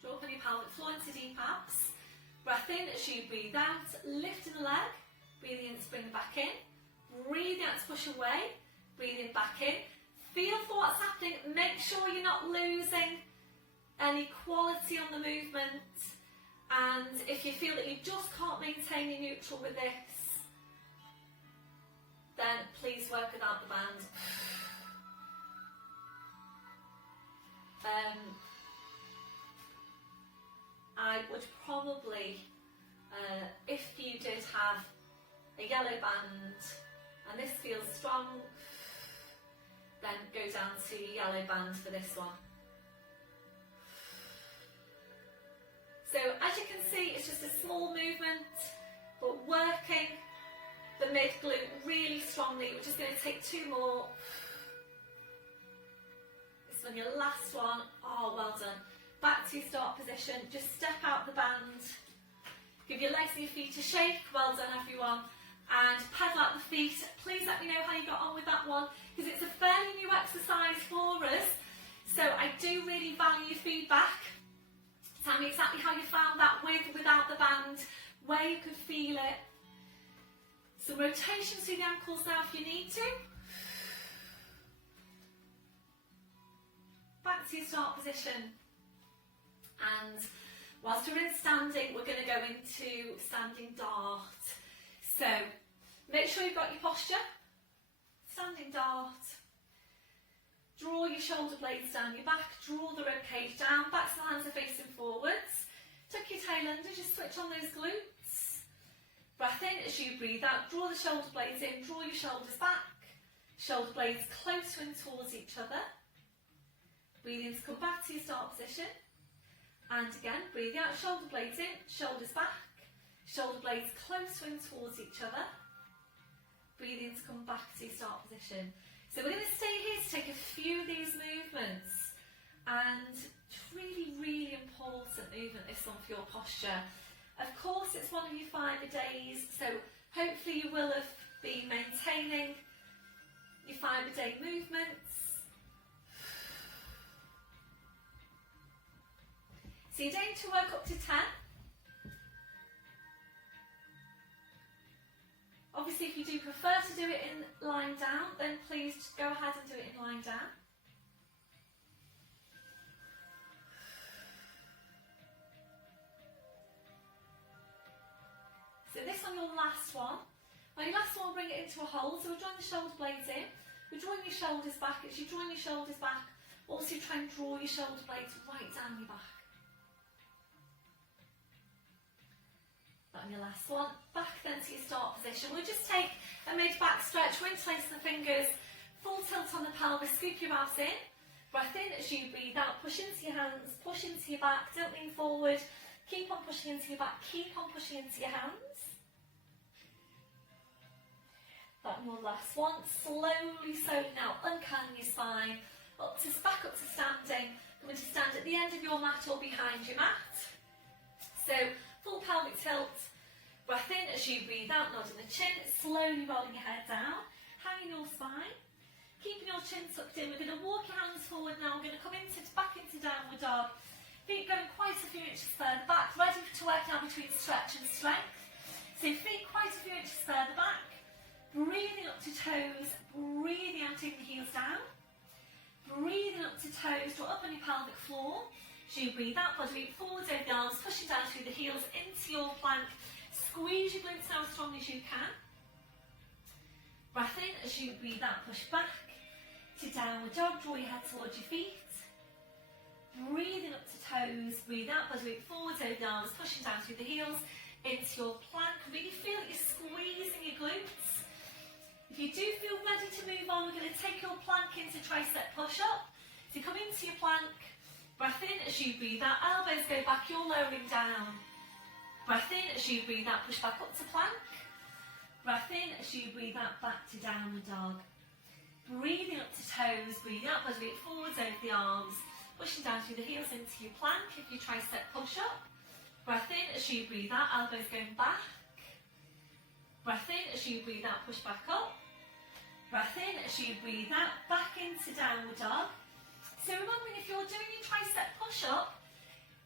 Drop on your pelvic floor into deep abs. Breath in as you breathe out, lifting the leg, breathing in to bring it back in, breathing out to push away, breathing back in. Feel for what's happening, make sure you're not losing any quality on the movement, and if you feel that you just can't maintain your neutral with this, then please work without the band. I would probably, if you did have a yellow band and this feels strong, then go down to your yellow band for this one. So as you can see, it's just a small movement, but working the mid glute really strongly. We're just going to take two more. This one, your last one. Oh, well done. Back to your start position. Just step out the band. Give your legs and your feet a shake. Well done, everyone. And pedal out the feet. Please let me know how you got on with that one, because it's a fairly new exercise for us. So I do really value your feedback. Tell me exactly how you found that with, without the band, where you could feel it. Some rotations through the ankles now if you need to. Back to your start position. And whilst we're in standing, we're going to go into standing dart. So make sure you've got your posture. Standing dart. Draw your shoulder blades down your back, draw the rib cage down, backs of the hands are facing forwards. Tuck your tail under, just switch on those glutes. Breath in as you breathe out, draw the shoulder blades in, draw your shoulders back. Shoulder blades closer in towards each other. Breathe in to come back to your start position. And again, breathe out, shoulder blades in, shoulders back. Shoulder blades closer in towards each other. Breathe in to come back to your start position. So we're going to stay here to take a few of these movements, and it's really, really important movement, this one, for your posture. Of course, it's one of your 5 days, so hopefully you will have been maintaining your 5-a-day movements. So you're aiming to work up to 10. Obviously, if you do prefer to do it in lying down, then please just go ahead and do it in lying down. So this on your last one. On your last one, bring it into a hold. So we're drawing the shoulder blades in. We're drawing your shoulders back. As you're drawing your shoulders back, also try and draw your shoulder blades right down your back. On your last one, back then to your start position. We'll just take a mid-back stretch, we're interlacing the fingers, full tilt on the pelvis, scoop your ass in, breath in as you breathe out, push into your hands, push into your back, don't lean forward, keep on pushing into your back, keep on pushing into your hands. That one, last one, slowly now, uncurling your spine, back up to standing, coming to stand at the end of your mat or behind your mat. So, full pelvic tilt, breath in as you breathe out, nodding the chin, slowly rolling your head down, hanging your spine, keeping your chin tucked in. We're going to walk your hands forward now, we're going to come back into downward dog, feet going quite a few inches further back, ready to work now between stretch and strength. So feet quite a few inches further back, breathing up to toes, breathing out, taking the heels down, breathing up to toes, draw up on your pelvic floor. So you breathe out, body weight forwards over the arms, pushing down through the heels into your plank. Squeeze your glutes now as strong as you can. Breath in as you breathe out, push back to downward dog, draw your head towards your feet. Breathing up to toes, breathe out, body weight forwards over the arms, pushing down through the heels into your plank. Really feel that you're squeezing your glutes. If you do feel ready to move on, we're going to take your plank into tricep push-up. So come into your plank, breath in as you breathe out, elbows go back, you're lowering down. Breath in as you breathe out, push back up to plank. Breath in as you breathe out, back to downward dog. Breathing up to toes, breathing out, body weight forwards over the arms, pushing down through the heels into your plank if you tricep push-up. Breath in as you breathe out, elbows going back. Breath in as you breathe out, push back up. Breath in as you breathe out, back into downward dog. So remembering, if you're doing your tricep push-up,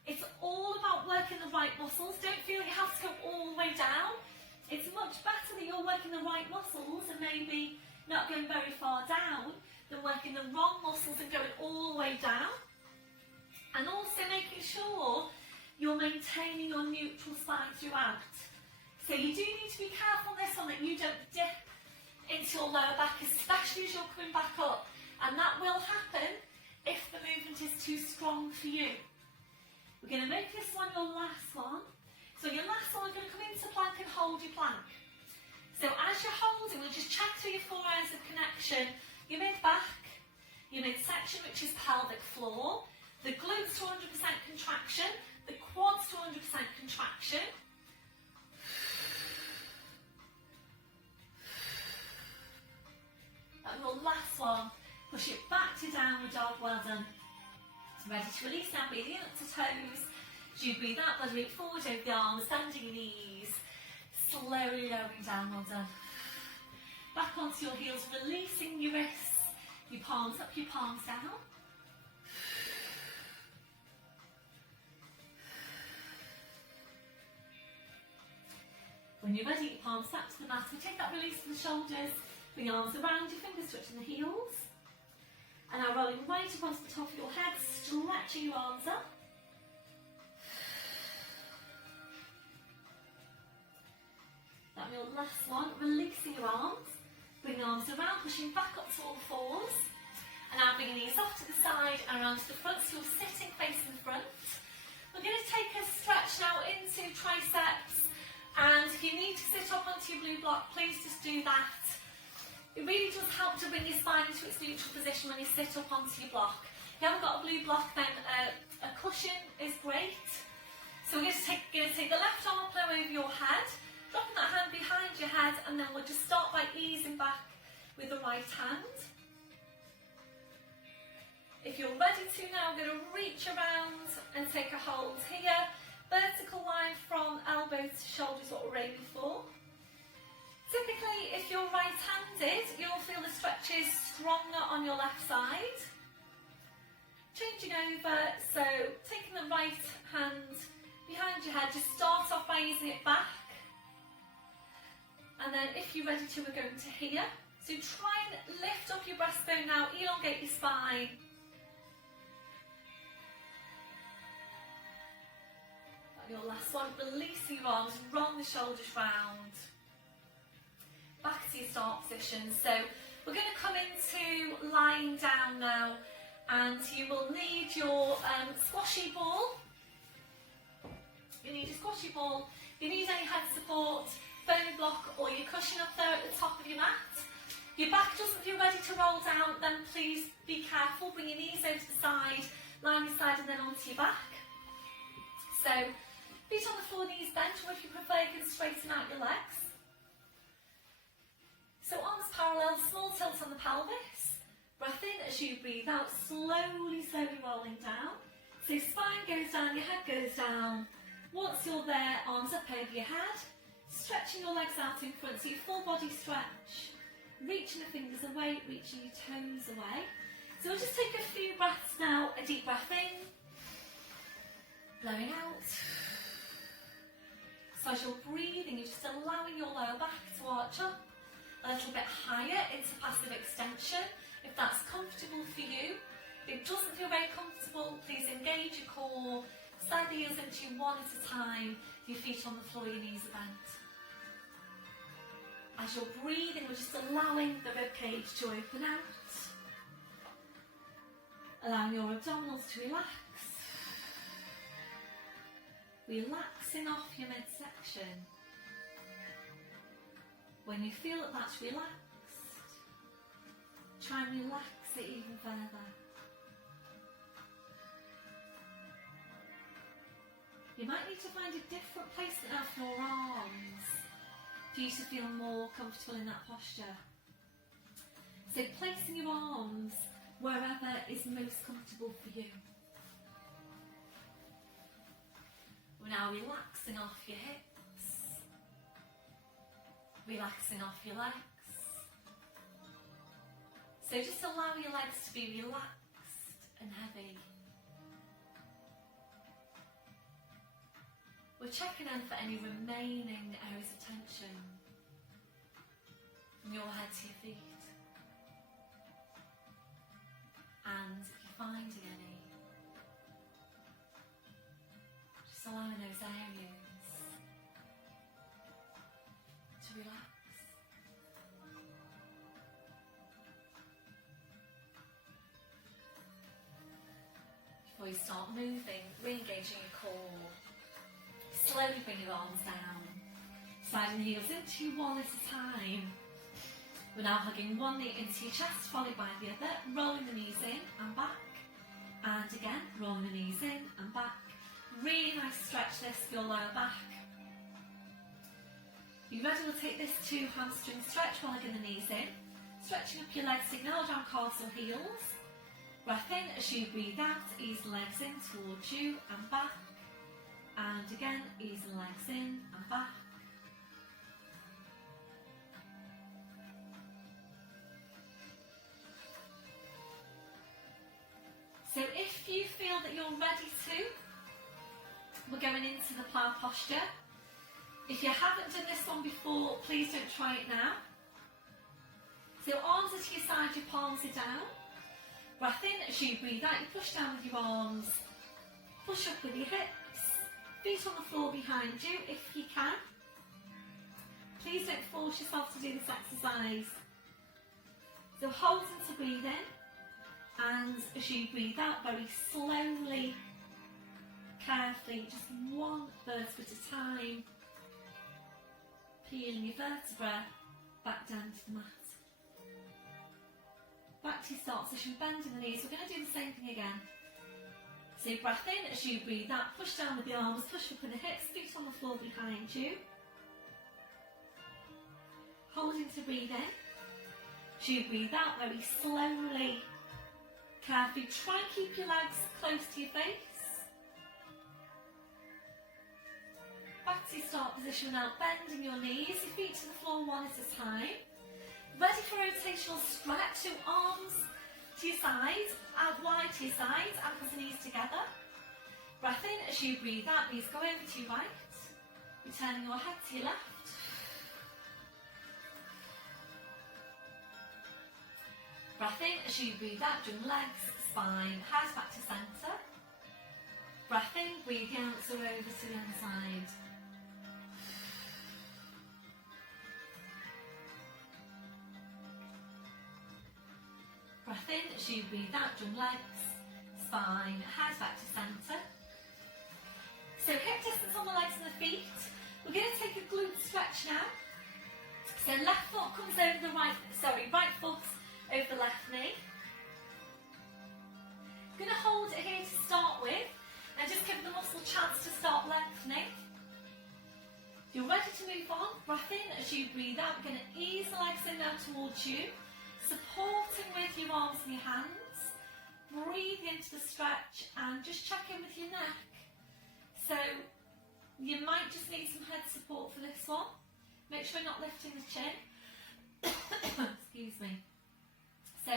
it's all about working the right muscles. Don't feel you have to go all the way down. It's much better that you're working the right muscles and maybe not going very far down than working the wrong muscles and going all the way down. And also making sure you're maintaining your neutral spine throughout. So you do need to be careful on this one that you don't dip into your lower back, especially as you're coming back up. And that will happen if the movement is too strong for you. We're going to make this one your last one. So your last one, we're going to come into plank and hold your plank. So as you're holding, we'll just check through your 4 areas of connection. Your mid-back, your midsection, which is pelvic floor, the glutes to 100% contraction, the quads to 100% contraction. And your last one, push it back to downward dog, well done. So ready to release now, breathing up to toes. As you breathe out, body weight forward over the arms, bending your knees, slowly lowering down, well done. Back onto your heels, releasing your wrists, your palms up, your palms down. When you're ready, your palms back to the mat. We take that release from the shoulders, bring your arms around, your fingers touching the heels. And now rolling right across the top of your head, stretching your arms up. That's your last one, releasing your arms. Bring your arms around, pushing back up to all fours. And now bringing these off to the side and around to the front, so you're sitting facing the front. We're going to take a stretch now into triceps. And if you need to sit up onto your blue block, please just do that. It really does help to bring your spine into its neutral position when you sit up onto your block. If you haven't got a blue block, then a cushion is great. So we're going to take the left arm up now over your head, dropping that hand behind your head, and then we'll just start by easing back with the right hand. If you're ready to now, we're going to reach around and take a hold here. Vertical line from elbow to shoulder is what we're aiming for. Typically, if you're right-handed, you'll feel the stretches stronger on your left side. Changing over, so taking the right hand behind your head, just start off by easing it back. And then if you're ready to, we're going to here. So try and lift up your breastbone now, elongate your spine. Your last one, releasing your arms, roll the shoulders round. Back to your start position. So we're going to come into lying down now, and you will need your squashy ball. You need a squashy ball. If you need any head support, foam block or your cushion up there at the top of your mat. Your back doesn't feel ready to roll down, then please be careful. Bring your knees over to the side, line your side and then onto your back. So feet on the floor, knees bent, or if you prefer, you can straighten out your legs. So arms parallel, small tilt on the pelvis. Breath in as you breathe out, slowly rolling down. So spine goes down, your head goes down. Once you're there, arms up over your head. Stretching your legs out in front, so your full body stretch. Reaching the fingers away, reaching your toes away. So we'll just take a few breaths now. A deep breath in. Blowing out. So as you're breathing, you're just allowing your lower back to arch up a little bit higher into passive extension, if that's comfortable for you. If it doesn't feel very comfortable, please engage your core, slide the heels into you one at a time, your feet on the floor, your knees are bent. As you're breathing, we're just allowing the ribcage to open out. Allowing your abdominals to relax. Relaxing off your midsection. When you feel that that's relaxed, try and relax it even further. You might need to find a different placement now for your arms for you to feel more comfortable in that posture. So placing your arms wherever is most comfortable for you. We're now relaxing off your hips, relaxing off your legs. So just allow your legs to be relaxed and heavy. We're checking in for any remaining areas of tension from your head to your feet. And if you're finding any, just allowing those areas to relax. Before you start moving, re-engaging your core. Slowly bring your arms down, sliding the heels into you one at a time. We're now hugging one knee into your chest, followed by the other, rolling the knees in and back. And again, rolling the knees in and back. Really nice stretch this for your lower back. You ready? We'll take this to hamstring stretch while hugging the knees in. Stretching up your legs, ignore down calves or heels. Breath in as you breathe out, ease the legs in towards you and back. And again, ease the legs in and back. So if you feel that you're ready to, we're going into the plough posture. If you haven't done this one before, please don't try it now. So arms are to your side, your palms are down. Breath in as you breathe out, you push down with your arms, push up with your hips, feet on the floor behind you if you can. Please don't force yourself to do this exercise. So hold into breathe in, and as you breathe out, very slowly, carefully, just one vertebra at a time, peeling your vertebra back down to the mat. Back to your start position, bending the knees. We're going to do the same thing again. So breath in as you breathe out, push down with the arms, push up with the hips, feet on the floor behind you. Holding to breathe in. As you breathe out, very slowly, carefully, try and keep your legs close to your face. Back to your start position now, bending your knees, your feet to the floor one at a time. Ready for rotational stretch, so arms to your sides, out wide to your sides, ankles and knees together. Breath in as you breathe out, knees go over to your right, returning your head to your left. Breath in as you breathe out, join legs, spine, hands back to centre. Breath in, breathe out, so over to the other side. Breath in as you breathe out, join legs, spine, hands back to centre. So hip distance on the legs and the feet. We're going to take a glute stretch now. So left foot comes over the right foot over the left knee. I'm going to hold it here to start with and just give the muscle a chance to start lengthening. If you're ready to move on, breath in as you breathe out. We're going to ease the legs in now towards you. Supporting with your arms and your hands. Breathe into the stretch and just check in with your neck. So you might just need some head support for this one. Make sure you're not lifting the chin. Excuse me. So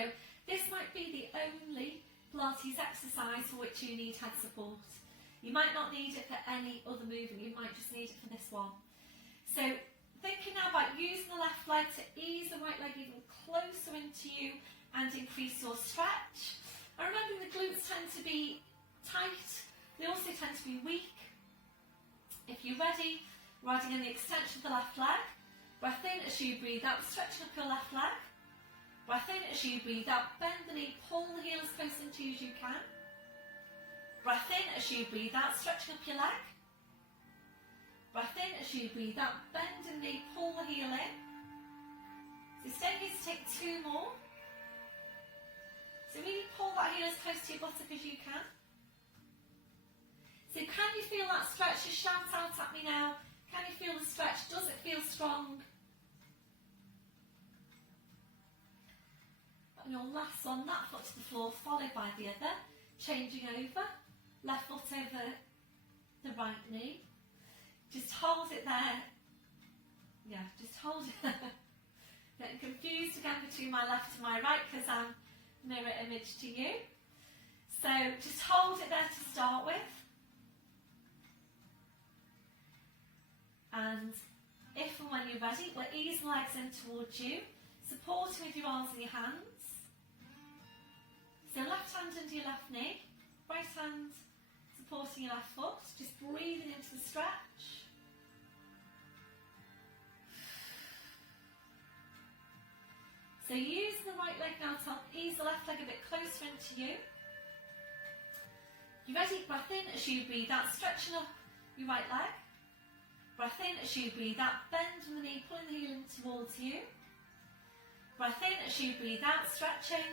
this might be the only Pilates exercise for which you need head support. You might not need it for any other movement, you might just need it for this one. So thinking now about using the left leg to ease the right leg even closer into you and increase your stretch. And remembering the glutes tend to be tight, they also tend to be weak. If you're ready, riding in the extension of the left leg. Breath in as you breathe out, stretching up your left leg. Breath in as you breathe out, bend the knee, pull the heel as close into you as you can. Breath in as you breathe out, stretching up your leg. Breath in as you breathe out, bend the knee, pull the heel in. So stay here to take 2 more. So really pull that heel as close to your buttock as you can. So can you feel that stretch? Just shout out at me now. Can you feel the stretch? Does it feel strong? And your last one, that foot to the floor, followed by the other. Changing over. Left foot over the right knee. Just hold it there. Yeah, just hold it. Getting confused again between my left and my right because I'm mirror image to you. So just hold it there to start with. And if and when you're ready, we'll ease the legs in towards you, supporting with your arms and your hands. So left hand under your left knee, right hand supporting your left foot, just breathing into the stretch. So use the right leg now to help ease the left leg a bit closer into you. You ready? Breath in as you breathe out, stretching up your right leg. Breath in as you breathe out, bend the knee, pulling the heel in towards you. Breath in as you breathe out, stretching.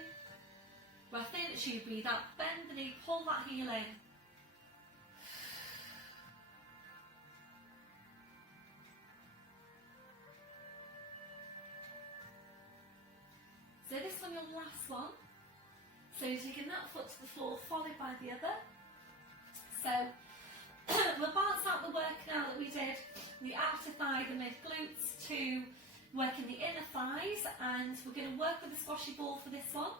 Breath in as you breathe out, bend the knee, pull that heel in. So this one, your last one. So taking that foot to the floor, followed by the other. So we'll balance out the work now that we did the outer thigh, the mid glutes, to working the inner thighs, and we're going to work with the squashy ball for this one.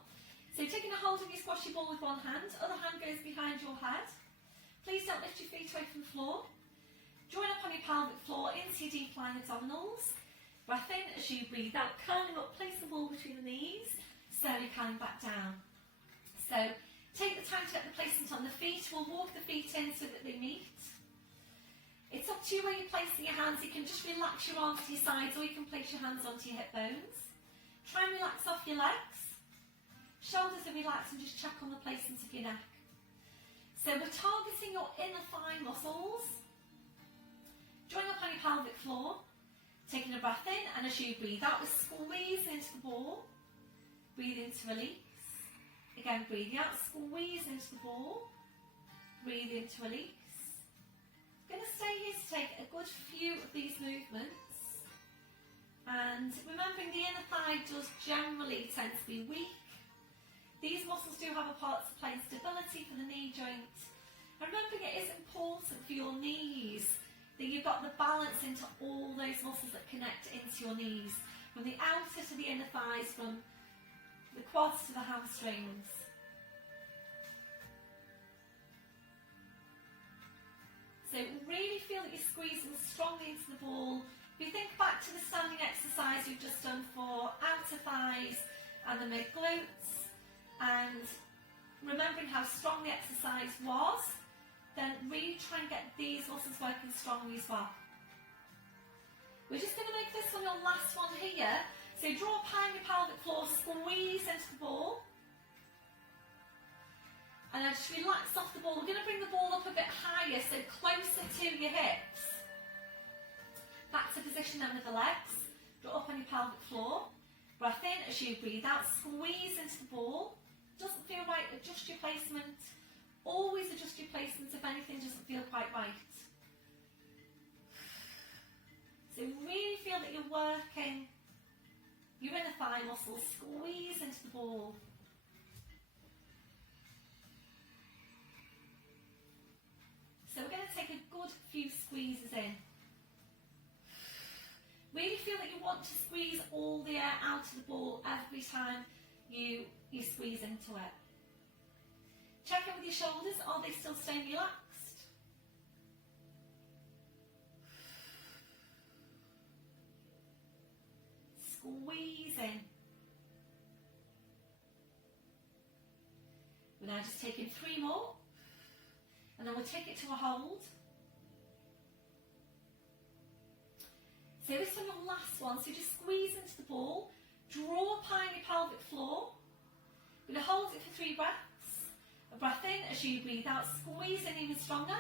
So taking a hold of your squashy ball with one hand, other hand goes behind your head. Please don't lift your feet away from the floor. Join up on your pelvic floor into your deep lying abdominals. Breath in as you breathe out, curling up, place the ball between the knees, slowly curling back down. So take the time to get the placement on the feet. We'll walk the feet in so that they meet. It's up to you where you're placing your hands. You can just relax your arms to your sides, or you can place your hands onto your hip bones. Try and relax off your legs. Shoulders are relaxed, and just check on the placement of your neck. So we're targeting your inner thigh muscles. Join up on your pelvic floor. Taking a breath in, and as you breathe out, we squeeze into the ball. Breathe in to release. Again, breathing out, squeeze into the ball. Breathe in to release. I'm going to stay here to take a good few of these movements. And remembering the inner thigh does generally tend to be weak. These muscles do have a part to play in stability for the knee joint. And remembering it is important for your knees that you've got the balance into all those muscles that connect into your knees. From the outer to the inner thighs, from the quads to the hamstrings. So really feel that you're squeezing strongly into the ball. If you think back to the standing exercise you've just done for outer thighs and the mid glutes, and remembering how strong the exercise was, then really try and get these muscles working strongly as well. We're just going to make this one your last one here. So draw up high on your pelvic floor, squeeze into the ball. And then just relax off the ball. We're going to bring the ball up a bit higher, so closer to your hips. Back to position then with the legs. Draw up on your pelvic floor. Breath in as you breathe out, squeeze into the ball. Doesn't feel right, adjust your placement. Always adjust your placement if anything doesn't feel quite right. So really feel that you're working your inner thigh muscles, squeeze into the ball. So we're going to take a good few squeezes in. Really feel that you want to squeeze all the air out of the ball every time you squeeze into it. Check in with your shoulders, are they still staying relaxed? just taking 3 more, and then we'll take it to a hold. So this one, your last one, so just squeeze into the ball, draw up on your pelvic floor. We're going to hold it for 3 breaths. A breath in as you breathe out, squeeze in even stronger.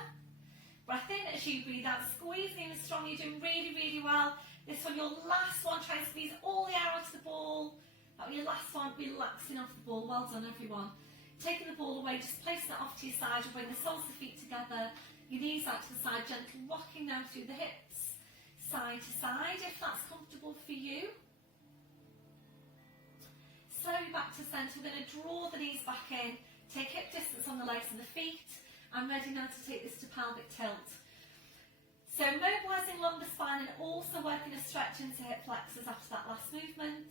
Breath in as you breathe out, squeeze in even stronger. You're doing really, really well. This one, your last one, try and squeeze all the air out of the ball. That was your last one, relaxing off the ball. Well done, everyone. Taking the ball away, just placing it off to your side, and bring the soles of the feet together. Your knees out to the side, gently rocking now through the hips, side to side, if that's comfortable for you. Slowly back to centre. We're going to draw the knees back in, take hip distance on the legs and the feet. I'm ready now to take this to pelvic tilt. So mobilising lumbar spine and also working a stretch into hip flexors after that last movement.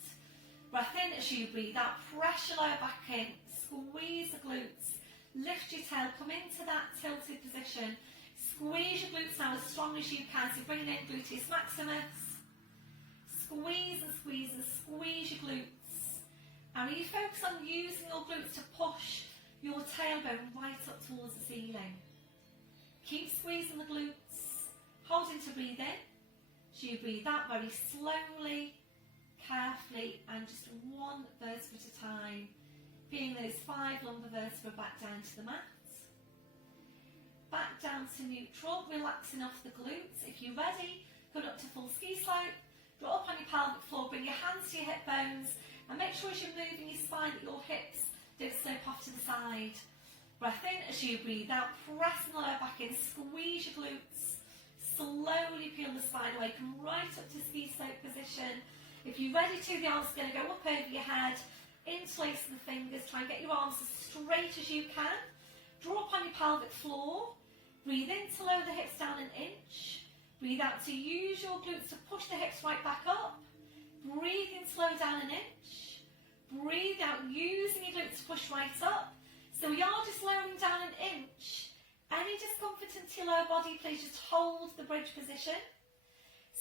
Breath in as you breathe out, pressure lower back in, squeeze the glutes, lift your tail, come into that tilted position. Squeeze your glutes now as strong as you can, so bringing in gluteus maximus. Squeeze and squeeze and squeeze your glutes. And you focus on using your glutes to push your tailbone right up towards the ceiling. Keep squeezing the glutes, holding to breathe in. So you breathe out very slowly, carefully, and just 1 vertebra at a time. Feeling those 5 lumbar vertebrae back down to the mat. Back down to neutral, relaxing off the glutes. If you're ready, come up to full ski slope. Draw up on your pelvic floor, bring your hands to your hip bones, and make sure as you're moving your spine that your hips don't slope off to the side. Breath in as you breathe out, pressing the lower back in, squeeze your glutes. Slowly peel the spine away, come right up to ski slope position. If you're ready to, the arms are going to go up over your head, interlacing the fingers, try and get your arms as straight as you can. Draw up on your pelvic floor, breathe in to lower the hips down 1 inch. Breathe out to use your glutes to push the hips right back up. Breathe in to lower down 1 inch. Breathe out, using your glutes to push right up. So we are just lowering down 1 inch. Any discomfort into your lower body, please just hold the bridge position.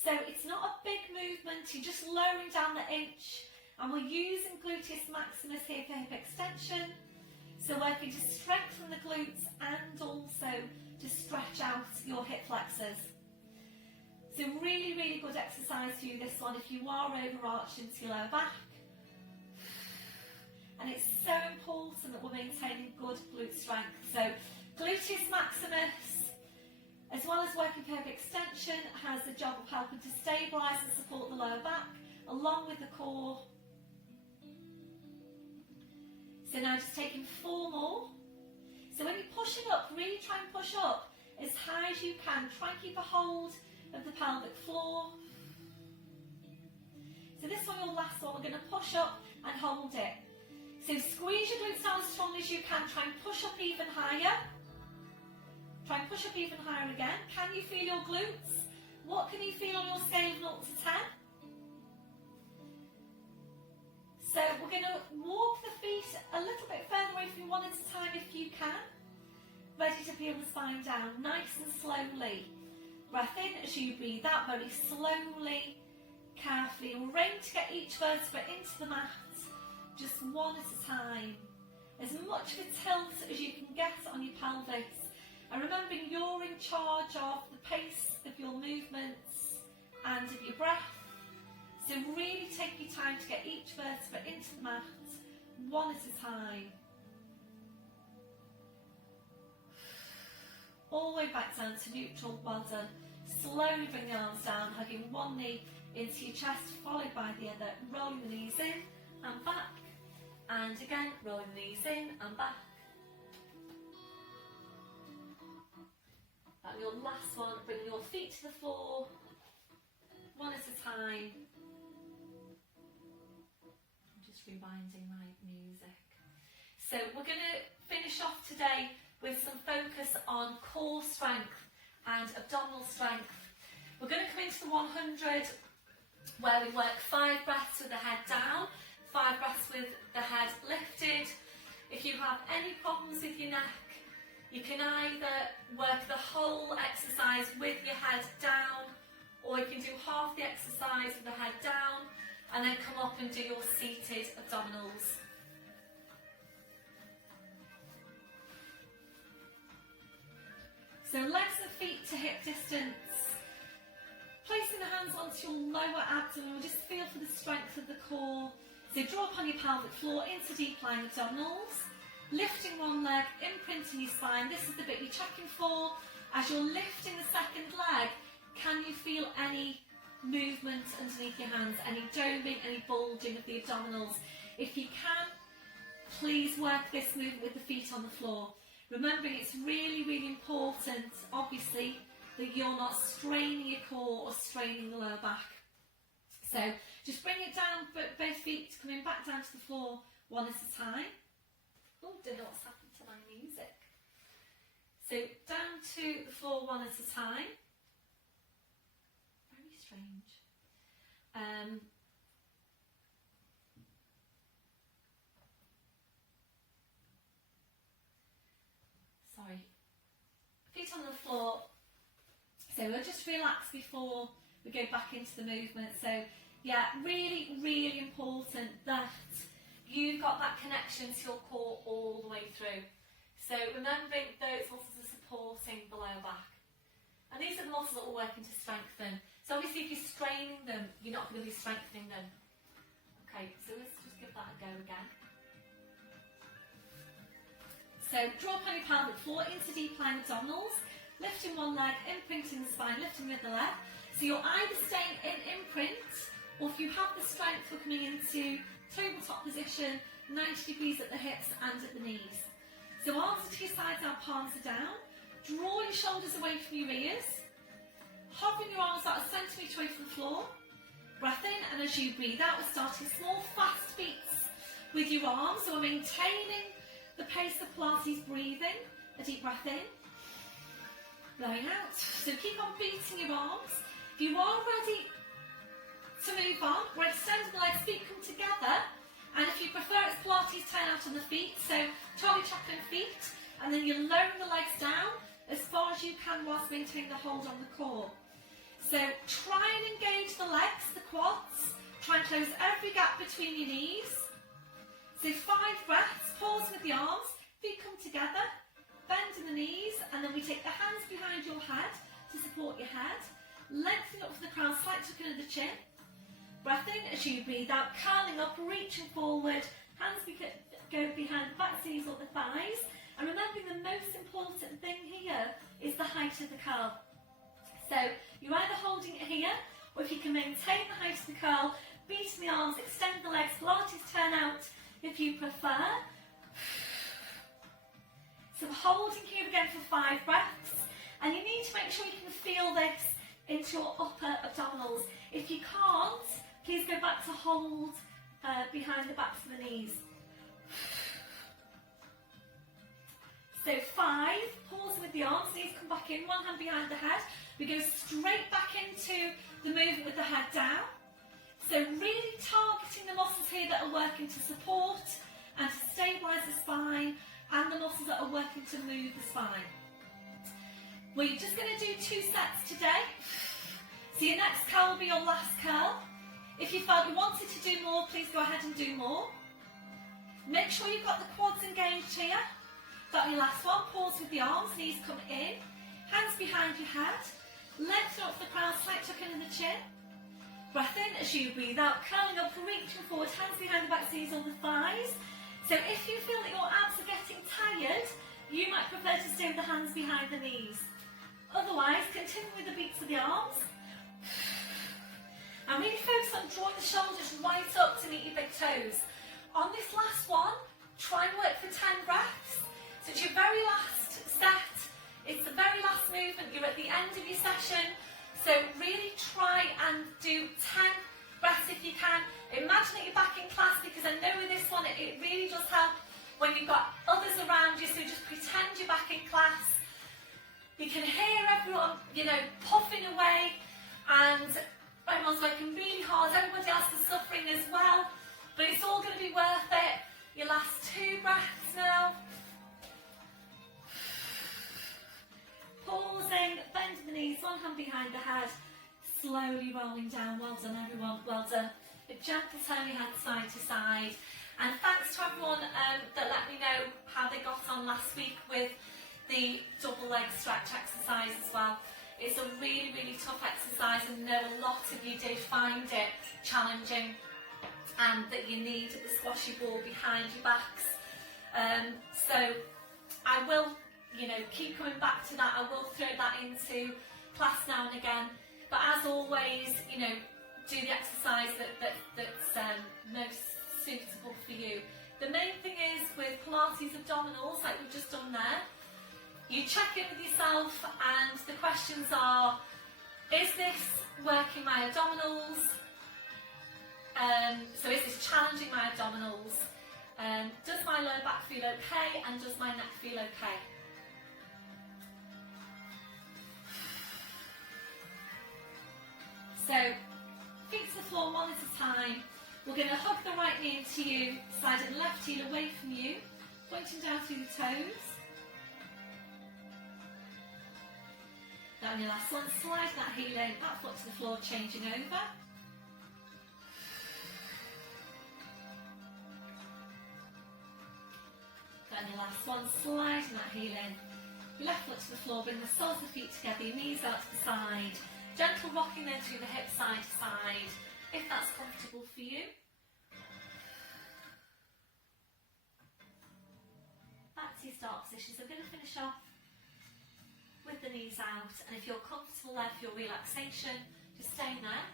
So it's not a big movement, you're just lowering down the inch. And we're using gluteus maximus here for hip extension. So working to strengthen the glutes and also to stretch out your hip flexors. So really, really good exercise for you, this one, if you are overarching to your lower back. And it's so important that we're maintaining good glute strength. So gluteus maximus, as well as working for hip extension, has the job of helping to stabilise and support the lower back, along with the core. So now just taking 4 more. So when you're pushing up, really try and push up as high as you can. Try and keep a hold of the pelvic floor. So this one, your last one, we're going to push up and hold it. So squeeze your glutes down as strong as you can. Try and push up even higher. Try and push up even higher again. Can you feel your glutes? What can you feel on your scale of 0 to 10? So we're going to walk the feet a little bit further away from you 1 at a time if you can. Ready to peel the spine down, nice and slowly. Breath in as you breathe out, very slowly, carefully. We're aiming to get each vertebra into the mat, just 1 at a time. As much of a tilt as you can get on your pelvis. And remembering you're in charge of the pace of your movements and of your breath. So really take your time to get each vertebra into the mat, 1 at a time. All the way back down to neutral, well done. Slowly bring the arms down, hugging 1 knee into your chest, followed by the other. Rolling the knees in and back. And again, rolling the knees in and back. And your last one, bring your feet to the floor, 1 at a time. I'm just rewinding my music. So we're going to finish off today with some focus on core strength and abdominal strength. We're going to come into the 100 where we work 5 breaths with the head down, 5 breaths with the head lifted. If you have any problems with your neck, you can either work the whole exercise with your head down, or you can do half the exercise with the head down and then come up and do your seated abdominals. So legs and feet to hip distance. Placing the hands onto your lower abdomen, we'll just feel for the strength of the core. So draw upon your pelvic floor into deep lying abdominals. Lifting one leg, imprinting your spine. This is the bit you're checking for. As you're lifting the second leg, can you feel any movement underneath your hands? Any doming, any bulging of the abdominals? If you can, please work this movement with the feet on the floor. Remembering it's really, really important, obviously, that you're not straining your core or straining the lower back. So just bring it down, both feet coming back down to the floor, one at a time. Oh, don't know what's happened to my music. So down to the floor one at a time. Very strange. Sorry. Feet on the floor. So we'll just relax before we go back into the movement. So yeah, really, really important that you've got that connection to your core all the way through. So remembering those muscles are supporting the lower back. And these are the muscles that we're working to strengthen. So obviously if you're straining them, you're not going to be strengthening them. Okay, so let's just give that a go again. So draw upon your pelvic floor into deep lying abdominals, lifting one leg, imprinting the spine, lifting the other leg. So you're either staying in imprint, or if you have the strength, we're coming into tabletop position, 90 degrees at the hips and at the knees. So arms are to your sides, our palms are down. Draw your shoulders away from your ears. Hovering your arms out a centimetre away from the floor. Breath in, and as you breathe out, we're starting small, fast beats with your arms. So we're maintaining the pace of Pilates breathing. A deep breath in. Blowing out. So keep on beating your arms. If you are ready to move on, we're extending the legs, feet come together. And if you prefer, it's Pilates turn out on the feet. So Charlie Chaplin feet. And then you're lowering the legs down as far as you can whilst maintaining the hold on the core. So try and engage the legs, the quads. Try and close every gap between your knees. So 5 breaths, pause with the arms, feet come together, bend in the knees, and then we take the hands behind your head to support your head. Lengthening up from the crown, slight tuck in of the chin. Breath in as you breathe out, curling up, reaching forward, hands go behind the back knees or the thighs. And remembering the most important thing here is the height of the curl. So you're either holding it here, or if you can maintain the height of the curl, beating the arms, extend the legs, Pilates turn out if you prefer. So holding here again for 5 breaths. And you need to make sure you can feel this into your upper abdominals. If you can't, please go back to hold behind the backs of the knees. So 5, pause with the arms, knees come back in, one hand behind the head. We go straight back into the movement with the head down. So really targeting the muscles here that are working to support and to stabilise the spine, and the muscles that are working to move the spine. We're just going to do 2 sets today. So your next curl will be your last curl. If you felt you wanted to do more, please go ahead and do more. Make sure you've got the quads engaged here. That your last one. Pause with the arms, knees come in, hands behind your head, legs up the crown, slight tuck in the chin. Breath in as you breathe out, curling up, reaching forward, hands behind the back, knees on the thighs. So if you feel that your abs are getting tired, you might prefer to stay with the hands behind the knees. Otherwise, continue with the beats of the arms. And really focus on drawing the shoulders right up to meet your big toes. On this last one, try and work for 10 breaths. So it's your very last set, it's the very last movement, you're at the end of your session, so really try and do 10 breaths if you can. Imagine that you're back in class, because I know with this one it really does help when you've got others around you, so just pretend you're back in class. You can hear everyone, puffing away, and everyone's working really hard, everybody else is suffering as well, but it's all going to be worth it. Your last 2 breaths now. Pausing, bending the knees, one hand behind the head, slowly rolling down. Well done everyone, well done. A gentle turn your head side to side. And thanks to everyone that let me know how they got on last week with the double leg stretch exercise as well. It's a really, really tough exercise, and I know a lot of you do find it challenging, and that you need the squashy ball behind your backs. So I will, keep coming back to that. I will throw that into class now and again. But as always, do the exercise that's most suitable for you. The main thing is with Pilates abdominals, like we've just done there, you check in with yourself, and the questions are, is this working my abdominals? So is this challenging my abdominals? Does my lower back feel okay, and does my neck feel okay? So, feet to the floor one at a time. We're going to hug the right knee into you, sliding the left heel away from you, pointing down through the toes. Then on your last one, slide that heel in, that foot to the floor, changing over. Then your last one, sliding that heel in. Your left foot to the floor, bring the soles of the feet together, your knees out to the side. Gentle rocking then through the hips side to side, if that's comfortable for you. Back to your start position. So we're going to finish off with the knees out, and if you're comfortable there for your relaxation, just staying there.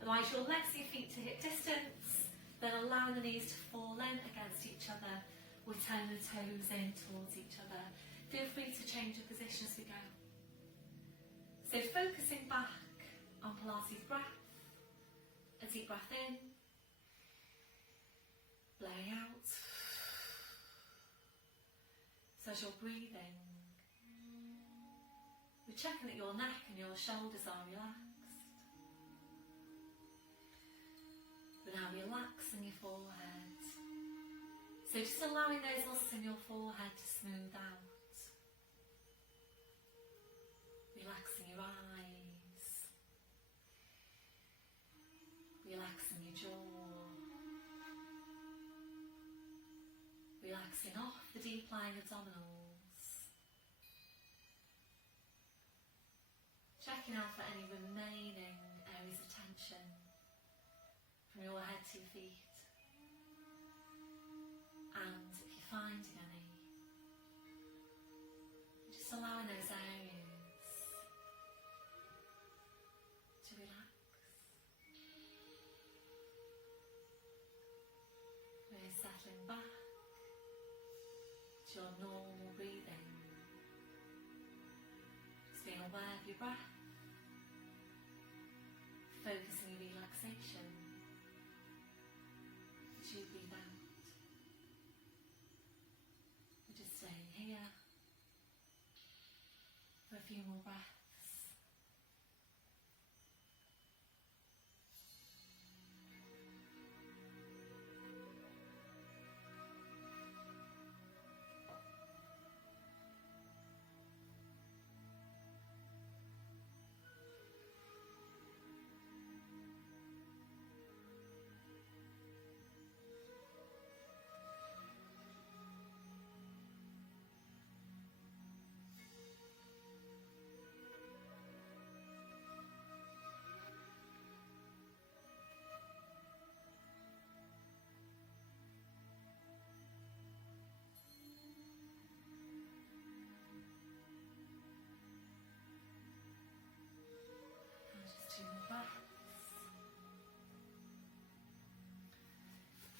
Otherwise your legs and your feet to hip distance, then allowing the knees to fall in against each other. We'll turn the toes in towards each other. Feel free to change your position as we go. So focusing back on Pilates breath. A deep breath in, blowing out. So as you're breathing, we're checking that your neck and your shoulders are relaxed. We're now relaxing your forehead. So just allowing those muscles in your forehead to smooth out. Relaxing your eyes. Relaxing your jaw. Relaxing off the deep lying abdominals. Checking out for any remaining areas of tension from your head to your feet. And if you're finding any, just allowing those areas to relax. We're settling back to your normal breathing. Just being aware of your breath, focusing your relaxation as you breathe out. We're just staying here for a few more breaths.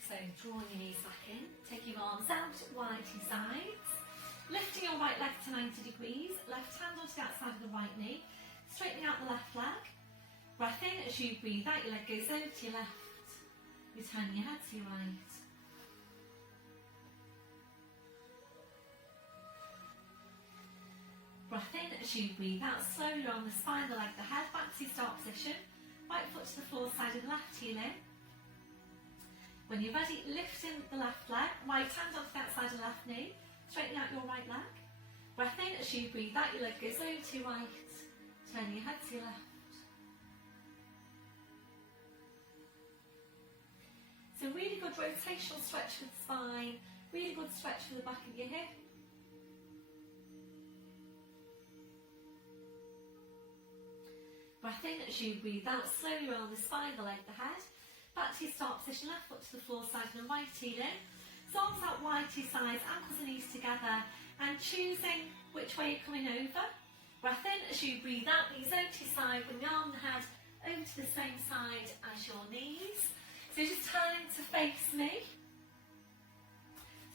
So drawing your knees back in, taking your arms out wide to your sides, lifting your right leg to 90 degrees, left hand onto the outside of the right knee, straightening out the left leg. Breath in, as you breathe out, your leg goes over to your left, you're turning your head to your right. Breath in, as you breathe out, slowly on the spine, the leg, the head, back to your start position. Right foot to the floor, side of the left heel in. When you're ready, lifting the left leg, right hand onto the outside of the left knee, straightening out your right leg. Breath in, as you breathe out, your leg goes over to your right, turning your head to your left. So really good rotational stretch for the spine, really good stretch for the back of your hip. Breath in as you breathe out, slowly roll the spine, the leg, the head. Back to your start position, left foot to the floor, side and right heel in. So arms out wide to your sides, ankles and knees together, and choosing which way you're coming over. Breath in as you breathe out, knees over to your side, bring the arm and the head over to the same side as your knees. So just turning to face me.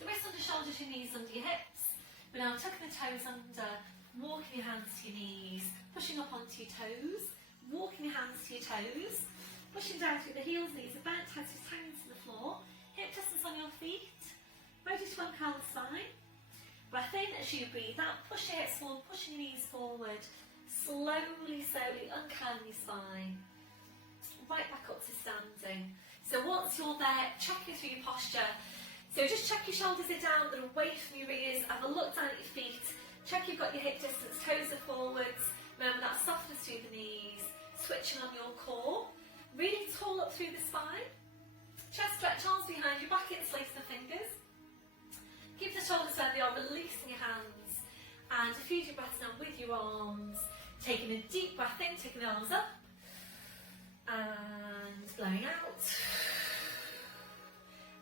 So wrists under shoulders, your knees under your hips. We're now tucking the toes under, walking your hands to your knees, pushing up onto your toes, walking your hands to your toes, pushing down through the heels, knees are bent, heads just hanging to the floor, hip distance on your feet, ready to uncurl the spine. Breath in as you breathe out, push your hips forward, pushing your knees forward, slowly, slowly uncurling your spine, right back up to standing. So once you're there, check through your posture. So just check your shoulders are down, they're away from your ears, have a look down at your feet, check you've got your hip distance, toes are forwards, remember that softness through the knees, switching on your core, really tall up through the spine, chest stretch, arms behind your back, interlace the fingers, keep the shoulders where they are, releasing your hands, and a few deep breaths now with your arms, taking a deep breath in, taking the arms up, and blowing out.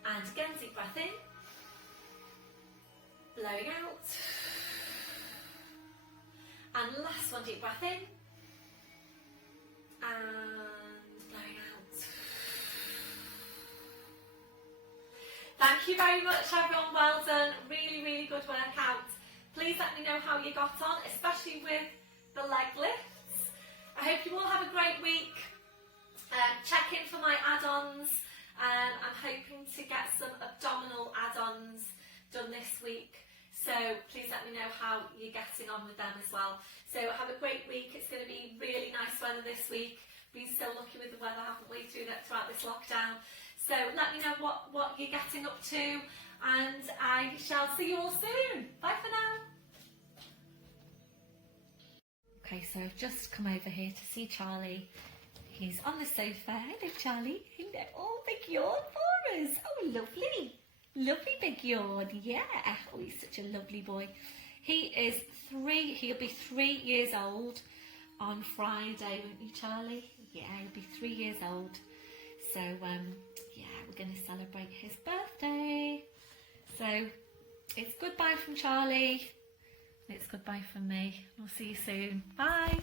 And again, deep breath in, blowing out, and last one, deep breath in, and blowing out. Thank you very much everyone, well done, really, really good workout. Please let me know how you got on, especially with the leg lifts. I hope you all have a great week. Check in for my add-ons. I'm hoping to get some abdominal add-ons done this week, so please let me know how you're getting on with them as well. So have a great week. It's going to be really nice weather this week. Been so lucky with the weather, haven't we, throughout this lockdown. So let me know what you're getting up to, and I shall see you all soon. Bye for now. Okay, so I've just come over here to see Charlie. He's on the sofa. Hello, Charlie. Hello. Oh, big yawn for us. Oh, lovely. Lovely big yawn. Yeah. Oh, he's such a lovely boy. He is 3. He'll be 3 years old on Friday, won't you, Charlie? Yeah, he'll be 3 years old. So, yeah, we're going to celebrate his birthday. So, it's goodbye from Charlie. It's goodbye from me. We'll see you soon. Bye.